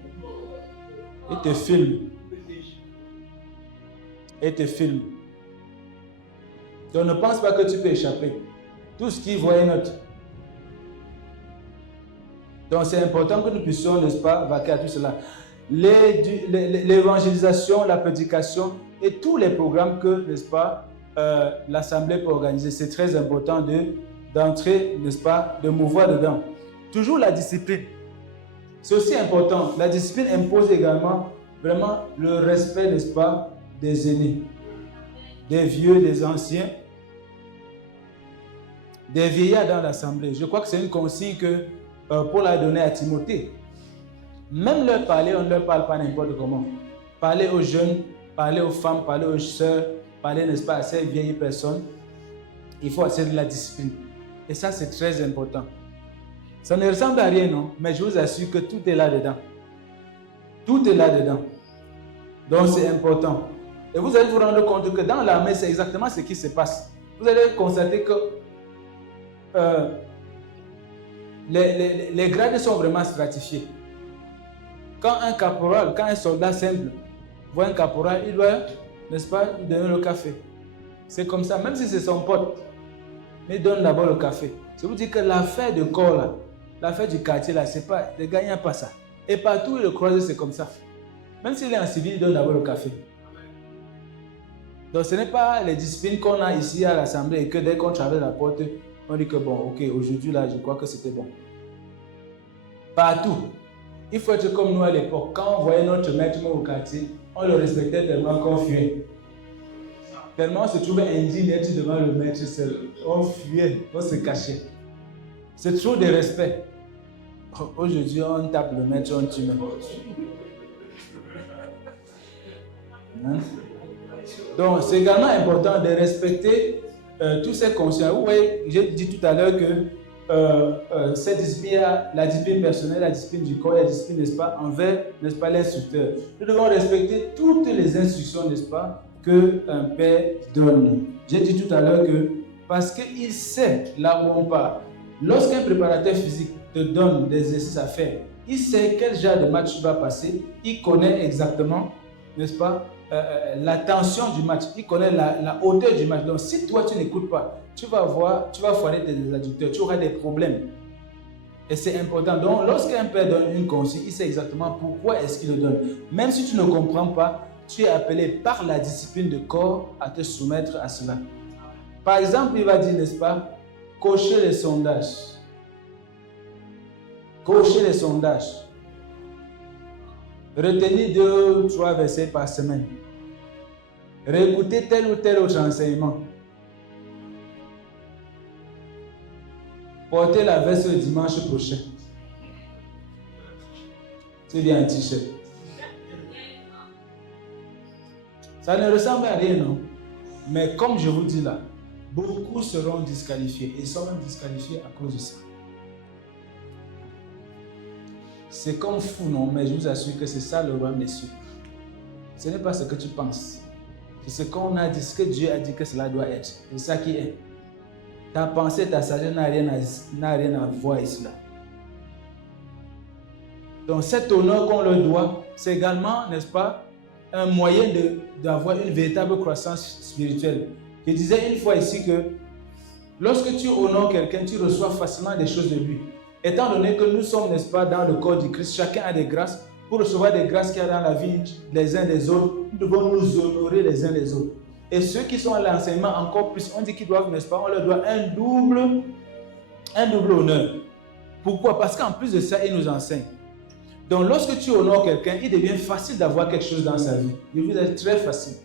Et te filme. Donc ne pense pas que tu peux échapper. Tout ce qu'il voit est note. Donc c'est important que nous puissions, n'est-ce pas, vaquer à tout cela. L'évangélisation, la prédication et tous les programmes que, n'est-ce pas, l'Assemblée peut organiser. C'est très important d'entrer, n'est-ce pas, de mouvoir dedans. Toujours la discipline. C'est aussi important. La discipline impose également vraiment le respect, n'est-ce pas, des aînés, des vieux, des anciens, des vieillards dans l'Assemblée. Je crois que c'est une consigne que Paul a donnée à Timothée. Même leur parler, on ne leur parle pas n'importe comment. Parler aux jeunes, parler aux femmes, parler aux sœurs, parler, n'est-ce pas, à ces vieilles personnes. Il faut assez de la discipline. Et ça, c'est très important. Ça ne ressemble à rien, non? Mais je vous assure que tout est là-dedans. Tout est là-dedans. Donc, c'est important. Et vous allez vous rendre compte que dans l'armée, c'est exactement ce qui se passe. Vous allez constater que les grades sont vraiment stratifiés. Quand un soldat simple voit un caporal, il doit, n'est-ce pas, lui donner le café. C'est comme ça, même si c'est son pote. Mais il donne d'abord le café. Je vous dis que l'affaire de corps, là, l'affaire du quartier, là, c'est pas, les gars, il n'y a pas ça. Et partout où il le croise, c'est comme ça. Même s'il est en civil, il donne d'abord le café. Donc ce n'est pas les disciplines qu'on a ici à l'Assemblée et que dès qu'on traverse la porte, on dit que bon, ok, aujourd'hui, là, je crois que c'était bon. Partout. Il faut être comme nous à l'époque. Quand on voyait notre maître au quartier, on le respectait tellement qu'on fuyait. Tellement on se trouvait indigne d'être devant le maître seul. On fuyait, on se cachait. C'est trop de respect. Aujourd'hui, on tape le maître, on tue même. Hein? Donc, c'est également important de respecter tous ces consciences. Vous voyez, j'ai dit tout à l'heure que cette discipline, la discipline personnelle, la discipline du corps, la discipline, n'est-ce pas, envers, n'est-ce pas, l'instructeur. Nous devons respecter toutes les instructions, n'est-ce pas, qu'un père donne. J'ai dit tout à l'heure que parce qu'il sait là où on part. Lorsqu'un préparateur physique te donne des exercices à faire, il sait quel genre de match tu vas passer, il connaît exactement, n'est-ce pas, la tension du match, il connaît la hauteur du match. Donc si toi tu n'écoutes pas, tu vas foirer tes adducteurs, tu auras des problèmes. Et c'est important. Donc lorsqu'un père donne une consigne, il sait exactement pourquoi est-ce qu'il le donne. Même si tu ne comprends pas, tu es appelé par la discipline de corps à te soumettre à cela. Par exemple, il va dire, n'est-ce pas, cocher les sondages. Cocher les sondages. Retenir 2 ou 3 versets par semaine. Réécouter tel ou tel autre enseignement. Porter la veste le dimanche prochain. C'est bien un t-shirt. Ça ne ressemble à rien, non? Mais comme je vous dis là, beaucoup seront disqualifiés et sont même disqualifiés à cause de ça. C'est comme fou, non? Mais je vous assure que c'est ça le royaume des cieux. Ce n'est pas ce que tu penses. C'est ce qu'on a dit, ce que Dieu a dit que cela doit être. C'est ça qui est. Ta pensée, ta sagesse n'a rien à voir ici là. Donc cet honneur qu'on leur doit, c'est également, n'est-ce pas, un moyen d'avoir une véritable croissance spirituelle. Je disais une fois ici que lorsque tu honores quelqu'un, tu reçois facilement des choses de lui. Étant donné que nous sommes, n'est-ce pas, dans le corps du Christ, chacun a des grâces. Pour recevoir des grâces qu'il y a dans la vie des uns des autres, nous devons nous honorer les uns les autres. Et ceux qui sont à l'enseignement encore plus, on dit qu'ils doivent, n'est-ce pas, on leur doit un double honneur. Pourquoi? Parce qu'en plus de ça, ils nous enseignent. Donc lorsque tu honores quelqu'un, il devient facile d'avoir quelque chose dans sa vie. Il devient très facile.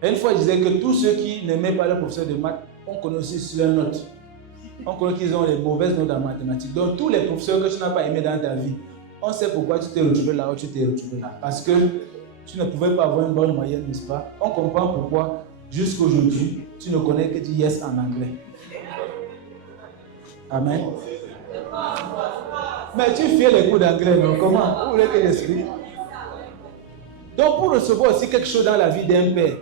Et une fois, je disais que tous ceux qui n'aimaient pas le professeur de maths, on connaît aussi sur leurs notes. On connaît qu'ils ont les mauvaises notes en mathématiques. Donc tous les professeurs que tu n'as pas aimés dans ta vie, on sait pourquoi tu t'es retrouvé là où tu t'es retrouvé là. Parce que tu ne pouvais pas avoir une bonne moyenne, n'est-ce pas? On comprend pourquoi, jusqu'aujourd'hui, tu ne connais que du yes en anglais. Amen. Mais tu fais les cours d'anglais, non? Comment? Vous voulez que j'explique? Donc, pour recevoir aussi quelque chose dans la vie d'un père,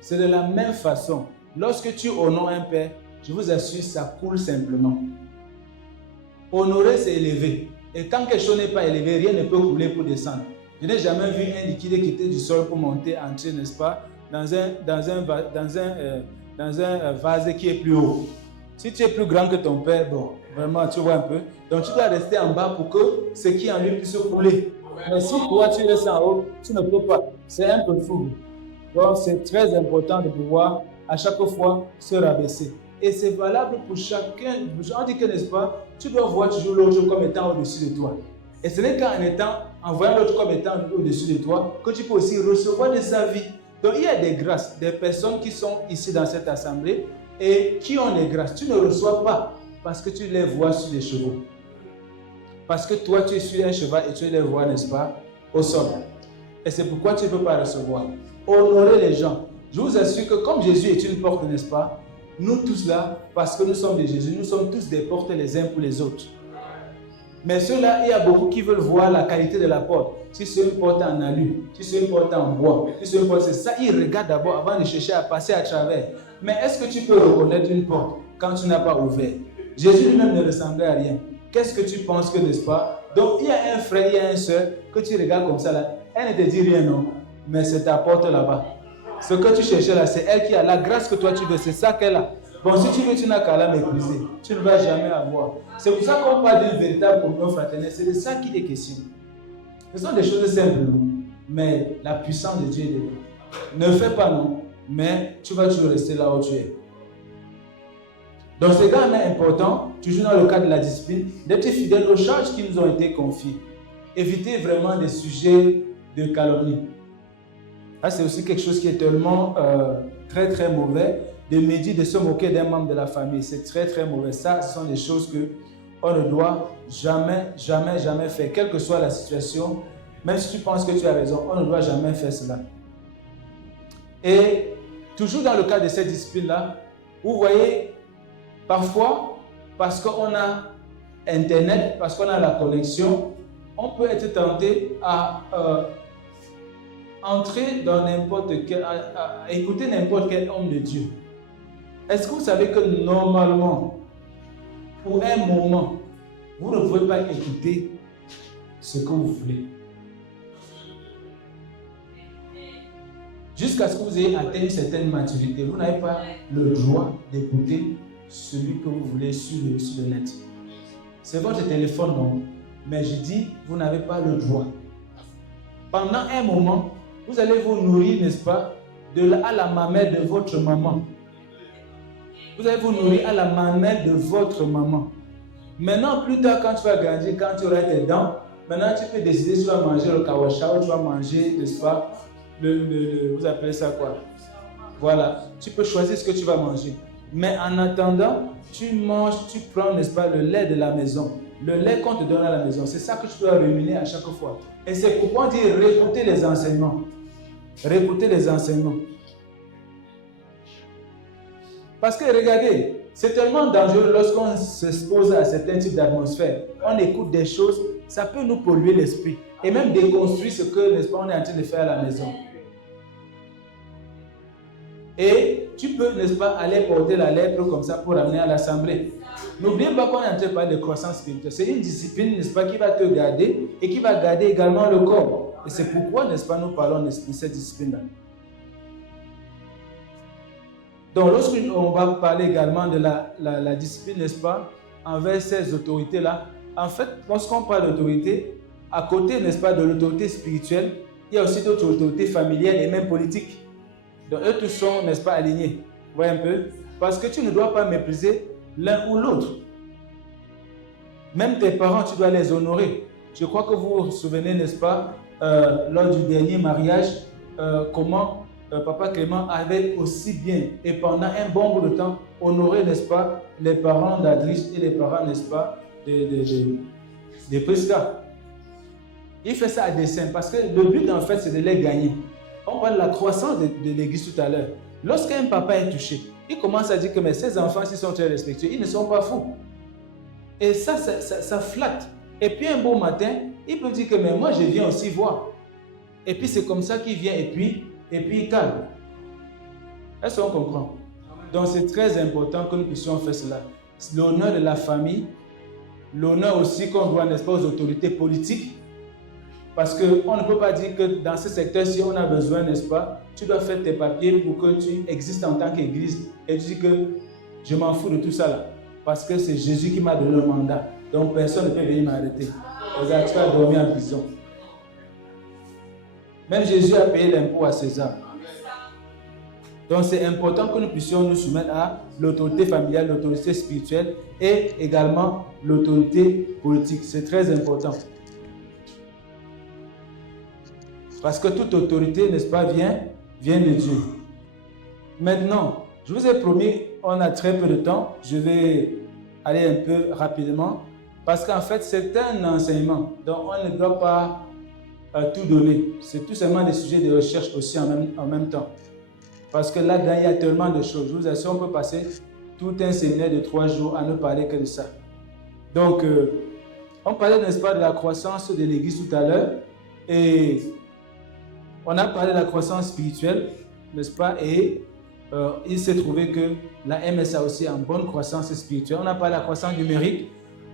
c'est de la même façon. Lorsque tu honores un père, je vous assure, ça coule simplement. Honorer, c'est élever. Et quand quelque chose n'est pas élevé, rien ne peut couler pour descendre. Je n'ai jamais vu un liquide quitter du sol pour monter, entrer, n'est-ce pas, dans un vase qui est plus haut. Si tu es plus grand que ton père, bon, vraiment, tu vois un peu. Donc, tu dois rester en bas pour que ce qui est en lui puisse couler. Mais si toi, tu restes en haut, tu ne peux pas. C'est un peu fou. Donc, c'est très important de pouvoir, à chaque fois, se rabaisser. Et c'est valable pour chacun. On dit que, n'est-ce pas, tu dois voir toujours l'autre comme étant au-dessus de toi. Et ce n'est en voyant l'autre comme étant au-dessus de toi, que tu peux aussi recevoir de sa vie. Donc, il y a des grâces, des personnes qui sont ici dans cette assemblée et qui ont des grâces. Tu ne reçois pas parce que tu les vois sur les chevaux. Parce que toi, tu es sur un cheval et tu les vois, n'est-ce pas, au sol. Et c'est pourquoi tu ne peux pas recevoir. Honorer les gens. Je vous assure que comme Jésus est une porte, n'est-ce pas, nous tous là, parce que nous sommes de Jésus, nous sommes tous des portes les uns pour les autres. Mais ceux-là, il y a beaucoup qui veulent voir la qualité de la porte. Si c'est une porte en alu, si c'est une porte en bois, si c'est une porte, c'est ça, ils regardent d'abord avant de chercher à passer à travers. Mais est-ce que tu peux reconnaître une porte quand tu n'as pas ouvert? Jésus lui-même ne ressemblait à rien. Qu'est-ce que tu penses que, n'est-ce pas? Donc, il y a un frère, il y a une soeur que tu regardes comme ça là. Elle ne te dit rien, non? Mais c'est ta porte là-bas. Ce que tu cherchais là, c'est elle qui a la grâce que toi tu veux. C'est ça qu'elle a. Bon, si tu veux, tu n'as qu'à la mépriser. Tu ne vas jamais avoir. C'est pour ça qu'on parle d'une véritable communion fraternelle. C'est de ça qu'il est question. Ce sont des choses simples, non? Mais la puissance de Dieu est dedans. Ne fais pas non, mais tu vas toujours rester là où tu es. Donc c'est quand même important, toujours dans le cadre de la discipline, d'être fidèle aux charges qui nous ont été confiées. Éviter vraiment des sujets de calomnie. Ça, c'est aussi quelque chose qui est tellement très très mauvais, de médire, de se moquer d'un membre de la famille. C'est très très mauvais. Ça, ce sont des choses qu'on ne doit jamais, jamais, jamais faire. Quelle que soit la situation, même si tu penses que tu as raison, on ne doit jamais faire cela. Et toujours dans le cadre de cette discipline-là, vous voyez, parfois, parce qu'on a Internet, parce qu'on a la connexion, on peut être tenté à entrer dans n'importe quel, à écouter n'importe quel homme de Dieu. Est-ce que vous savez que normalement, pour un moment, vous ne pouvez pas écouter ce que vous voulez? Jusqu'à ce que vous ayez atteint une certaine maturité, vous n'avez pas le droit d'écouter celui que vous voulez sur le net. C'est votre téléphone, non? Mais je dis, vous n'avez pas le droit. Pendant un moment, vous allez vous nourrir, n'est-ce pas, à la mamelle de votre maman. Vous allez vous nourrir à la mamelle de votre maman. Maintenant, plus tard, quand tu vas grandir, quand tu auras tes dents, maintenant tu peux décider si tu vas manger le kawacha ou tu vas manger, n'est-ce pas, vous appelez ça quoi? Voilà, tu peux choisir ce que tu vas manger. Mais en attendant, tu manges, tu prends, n'est-ce pas, le lait de la maison. Le lait qu'on te donne à la maison, c'est ça que tu dois ruminer à chaque fois. Et c'est pourquoi on dit réécouter les enseignements. Réécouter les enseignements. Parce que regardez, c'est tellement dangereux lorsqu'on s'expose à certains types d'atmosphère. On écoute des choses, ça peut nous polluer l'esprit. Et même déconstruire ce que, n'est-ce pas, on est en train de faire à la maison. Et tu peux, n'est-ce pas, aller porter la lèpre comme ça pour amener à l'assemblée. N'oubliez pas qu'on est en train de parler de croissance spirituelle. C'est une discipline, n'est-ce pas, qui va te garder et qui va garder également le corps. Et c'est pourquoi, n'est-ce pas, nous parlons de cette discipline-là. Donc, lorsqu'on va parler également de la discipline, n'est-ce pas, envers ces autorités-là, en fait, lorsqu'on parle d'autorité, à côté, n'est-ce pas, de l'autorité spirituelle, il y a aussi d'autres autorités familiales et même politiques. Donc, eux tous sont, n'est-ce pas, alignés. Vous voyez un peu? Parce que tu ne dois pas mépriser l'un ou l'autre. Même tes parents, tu dois les honorer. Je crois que vous vous souvenez, n'est-ce pas, lors du dernier mariage, comment Papa Clément avait aussi bien et pendant un bon bout de temps honoré, n'est-ce pas, les parents d'Adriche et les parents, n'est-ce pas, de Prisca. Il fait ça à dessein parce que le but, en fait, c'est de les gagner. On parle de la croissance de l'église tout à l'heure. Lorsqu'un papa est touché, il commence à dire que mais ses enfants, s'ils sont très respectueux, ils ne sont pas fous. Et ça flatte. Et puis un beau matin, il peut dire que mais moi, je viens aussi voir. Et puis c'est comme ça qu'il vient et puis il calme. Est-ce qu'on comprend? Donc c'est très important que nous puissions faire cela. L'honneur de la famille, l'honneur aussi qu'on doit, n'est-ce pas, aux autorités politiques. Parce qu'on ne peut pas dire que dans ce secteur-ci, on a besoin, n'est-ce pas, tu dois faire tes papiers pour que tu existes en tant qu'église. Et tu dis que je m'en fous de tout ça là. Parce que c'est Jésus qui m'a donné le mandat. Donc personne ne peut venir m'arrêter. Regarde, tu vas dormir en prison. Même Jésus a payé l'impôt à César. Donc c'est important que nous puissions nous soumettre à l'autorité familiale, l'autorité spirituelle et également l'autorité politique. C'est très important. Parce que toute autorité, n'est-ce pas, vient de Dieu. Maintenant, je vous ai promis, on a très peu de temps. Je vais aller un peu rapidement. Parce qu'en fait, c'est un enseignement. Donc, on ne doit pas tout donner. C'est tout simplement des sujets de recherche aussi en même temps. Parce que là-dedans, il y a tellement de choses. Je vous assure, on peut passer tout un séminaire de 3 jours à ne parler que de ça. Donc, on parlait, n'est-ce pas, de la croissance de l'Église tout à l'heure. Et on a parlé de la croissance spirituelle, n'est-ce pas? Et il s'est trouvé que la MSA aussi a une bonne croissance spirituelle. On a parlé de la croissance numérique.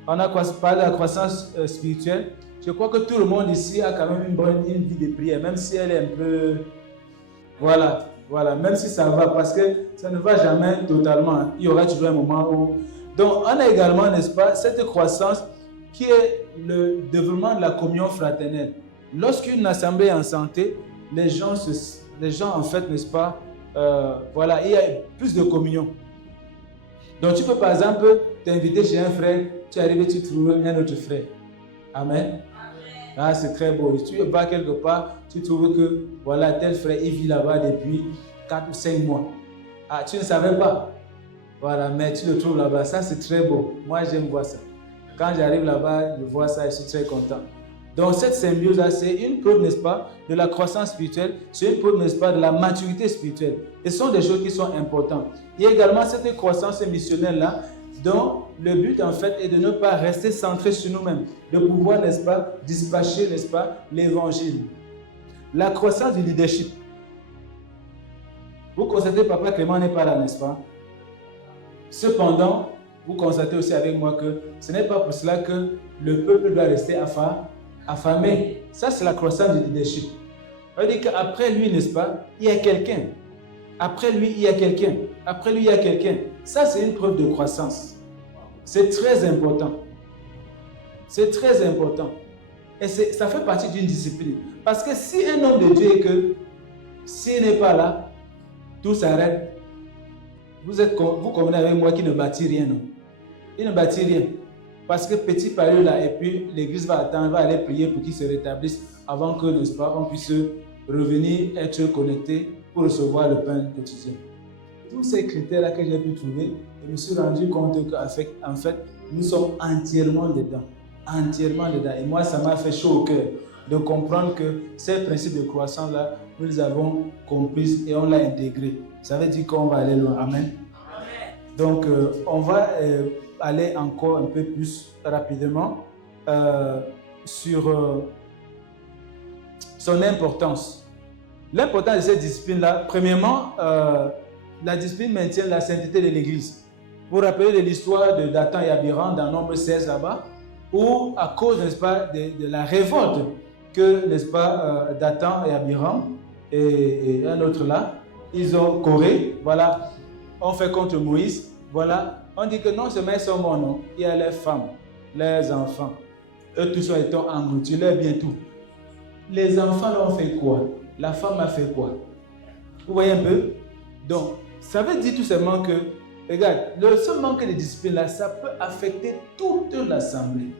On a parlé de la croissance spirituelle. Je crois que tout le monde ici a quand même une vie de prière, même si elle est un peu... Voilà, même si ça va, parce que ça ne va jamais totalement. Il y aura toujours un moment où... Donc, on a également, n'est-ce pas, cette croissance qui est le développement de la communion fraternelle. Lorsqu'une assemblée est en santé, les gens en fait, n'est-ce pas, il y a plus de communion. Donc, tu peux par exemple t'inviter chez un frère, tu arrives et tu trouves un autre frère. Amen. Ah, c'est très beau. Tu vas quelque part, tu trouves que, voilà, tel frère, il vit là-bas depuis 4 ou 5 mois. Ah, tu ne savais pas. Voilà, mais tu le trouves là-bas. Ça, c'est très beau. Moi, j'aime voir ça. Quand j'arrive là-bas, je vois ça et je suis très content. Donc, cette symbiose-là, c'est une preuve, n'est-ce pas, de la croissance spirituelle. C'est une preuve, n'est-ce pas, de la maturité spirituelle. Et ce sont des choses qui sont importantes. Il y a également cette croissance missionnelle-là, dont le but, en fait, est de ne pas rester centré sur nous-mêmes, de pouvoir, n'est-ce pas, dispatcher, n'est-ce pas, l'évangile. La croissance du leadership. Vous constatez, Papa Clément n'est pas là, n'est-ce pas? Cependant, vous constatez aussi avec moi que ce n'est pas pour cela que le peuple doit rester affamé. Ça, c'est la croissance du leadership. Ça veut dire qu'après lui, n'est-ce pas, il y a quelqu'un. Après lui, il y a quelqu'un. Après lui, il y a quelqu'un. Ça, c'est une preuve de croissance. C'est très important. C'est très important. Et ça fait partie d'une discipline. Parce que si un homme de Dieu est que, s'il n'est pas là, tout s'arrête. Vous convenez avec moi qu'il ne bâtit rien, non? Il ne bâtit rien. Parce que petit par là, et puis l'église va attendre, va aller prier pour qu'il se rétablisse avant que, n'est-ce pas, on puisse revenir être connecté pour recevoir le pain quotidien. Tous ces critères-là que j'ai pu trouver, je me suis rendu compte qu'en fait, nous sommes entièrement dedans. Entièrement dedans. Et moi, ça m'a fait chaud au cœur de comprendre que ces principes de croissance-là, nous les avons compris et on l'a intégré. Ça veut dire qu'on va aller loin. Amen. Donc, on va aller encore un peu plus rapidement sur son importance. L'importance de cette discipline-là, premièrement, la discipline maintient la sainteté de l'Église. Vous vous rappelez de l'histoire de Dathan et Abiram dans Nombre 16 là-bas, où à cause, n'est-ce pas, de la révolte que, n'est-ce pas, Dathan et Abiram et un autre là, ils ont Corée, voilà, on fait contre Moïse, voilà, on dit que non seulement ils sont morts, non, il y a leurs femmes, leurs enfants, eux tous sont étant engloutis, leur bien tout. Les enfants là ont fait quoi? La femme a fait quoi? Vous voyez un peu? Donc, ça veut dire tout simplement que, regarde, le seul manque de discipline là, ça peut affecter toute l'assemblée.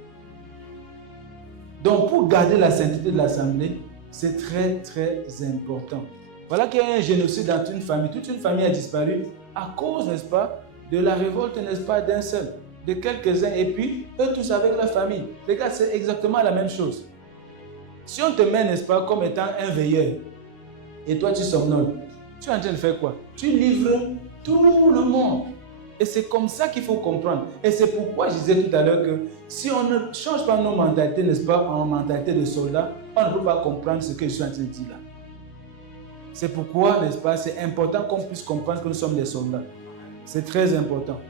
Donc, pour garder la sainteté de l'assemblée, c'est très, très important. Voilà qu'il y a un génocide dans une famille. Toute une famille a disparu à cause, n'est-ce pas, de la révolte, n'est-ce pas, d'un seul, de quelques-uns. Et puis, eux tous avec la famille. Regarde, c'est exactement la même chose. Si on te met, n'est-ce pas, comme étant un veilleur, et toi tu somnoles, tu es en train de faire quoi? Tu livres tout le monde. Et c'est comme ça qu'il faut comprendre. Et c'est pourquoi je disais tout à l'heure que si on ne change pas nos mentalités, n'est-ce pas, en mentalité de soldats, on ne peut pas comprendre ce que je suis en train de dire là. C'est pourquoi, n'est-ce pas, c'est important qu'on puisse comprendre que nous sommes des soldats. C'est très important.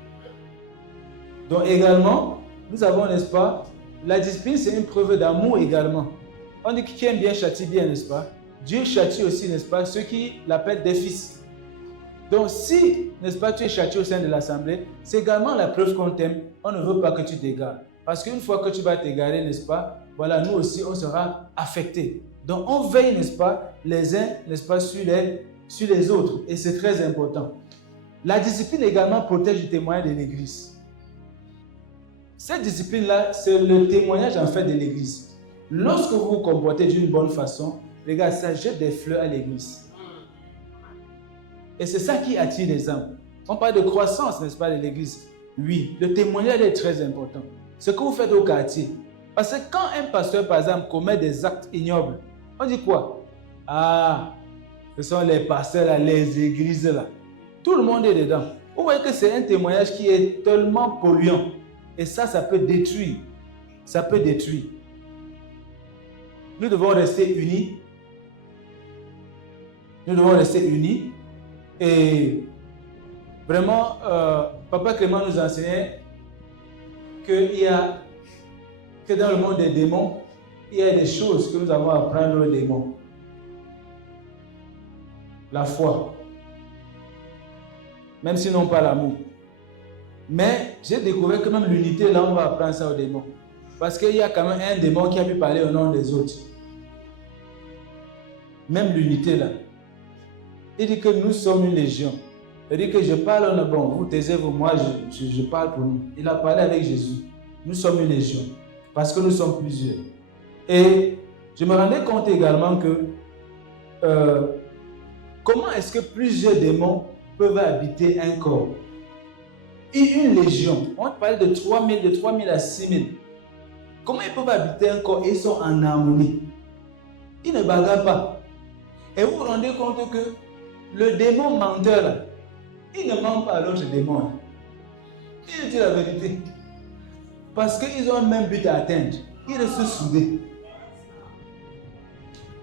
Donc également, nous avons, n'est-ce pas, la discipline, c'est une preuve d'amour également. On dit que qui aime bien châtie bien, n'est-ce pas? Dieu châtie aussi, n'est-ce pas, ceux qui l'appellent des fils. Donc si, n'est-ce pas, tu es châtié au sein de l'assemblée, c'est également la preuve qu'on t'aime. On ne veut pas que tu t'égares. Parce qu'une fois que tu vas t'égarer, n'est-ce pas, voilà, nous aussi, on sera affectés. Donc on veille, n'est-ce pas, les uns, n'est-ce pas, sur les autres. Et c'est très important. La discipline également protège le témoignage de l'Église. Cette discipline-là, c'est le témoignage en fait de l'Église. Lorsque vous vous comportez d'une bonne façon, regarde, ça jette des fleurs à l'Église. Et c'est ça qui attire les âmes. On parle de croissance, n'est-ce pas, de l'Église. Oui, le témoignage est très important. Ce que vous faites au quartier. Parce que quand un pasteur, par exemple, commet des actes ignobles, on dit quoi? Ah, ce sont les pasteurs, là, les églises, là. Tout le monde est dedans. Vous voyez que c'est un témoignage qui est tellement polluant. Et ça peut détruire. Ça peut détruire. Nous devons rester unis. Nous devons rester unis. Et vraiment, Papa Clément nous enseignait que dans le monde des démons, il y a des choses que nous avons à apprendre aux démons. La foi. Même s'ils n'ont pas l'amour. Mais j'ai découvert que même l'unité, là, on va apprendre ça aux démons. Parce qu'il y a quand même un démon qui a pu parler au nom des autres. Même l'unité, là. Il dit que nous sommes une légion. Il dit que je parle, bon, vous taisez-vous, moi je parle pour nous. Il a parlé avec Jésus. Nous sommes une légion. Parce que nous sommes plusieurs. Et je me rendais compte également que comment est-ce que plusieurs démons peuvent habiter un corps? Une légion, on parle de 3000 à 6000. Comment ils peuvent habiter un corps et ils sont en harmonie? Ils ne bagarrent pas. Et vous vous rendez compte que le démon menteur, là, il ne ment pas à l'autre démon. Hein. Il dit la vérité. Parce qu'ils ont un même but à atteindre. Ils restent soudés.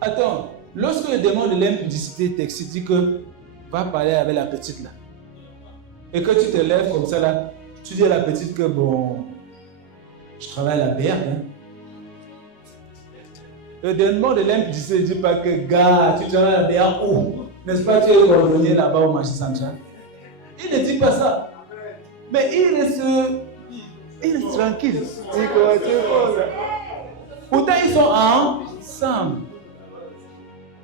Attends, lorsque le démon de l'impudicité t'excite, dit que va parler avec la petite là. Et que tu te lèves comme ça là, tu dis à la petite que bon, je travaille à la BR. Hein. Le dénouement de l'impudicité ne dit pas que, gars, tu travailles derrière où? N'est-ce pas, tu es cordonnier là-bas au marché central? Il ne dit pas ça. Mais il reste tranquille. Pourtant, ils sont ensemble.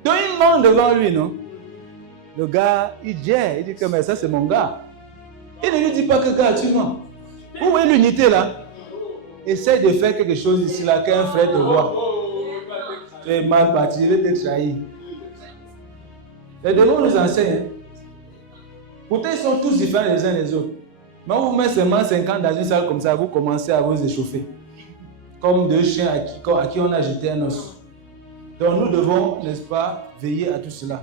Donc, il monte devant lui, non? Le gars, il gère. Il dit que mais ça, c'est mon gars. Il ne lui dit pas que, gars, tu mens. Vous voyez l'unité là? Essaye de faire quelque chose ici là, qu'un frère te voit. Tu es mal parti, il va te trahir. Les démons nous enseignent. Pourtant, ils sont tous différents les uns des autres. Mais vous mettez seulement 50 dans une salle comme ça, vous commencez à vous échauffer. Comme deux chiens à qui on a jeté un os. Donc nous devons, n'est-ce pas, veiller à tout cela.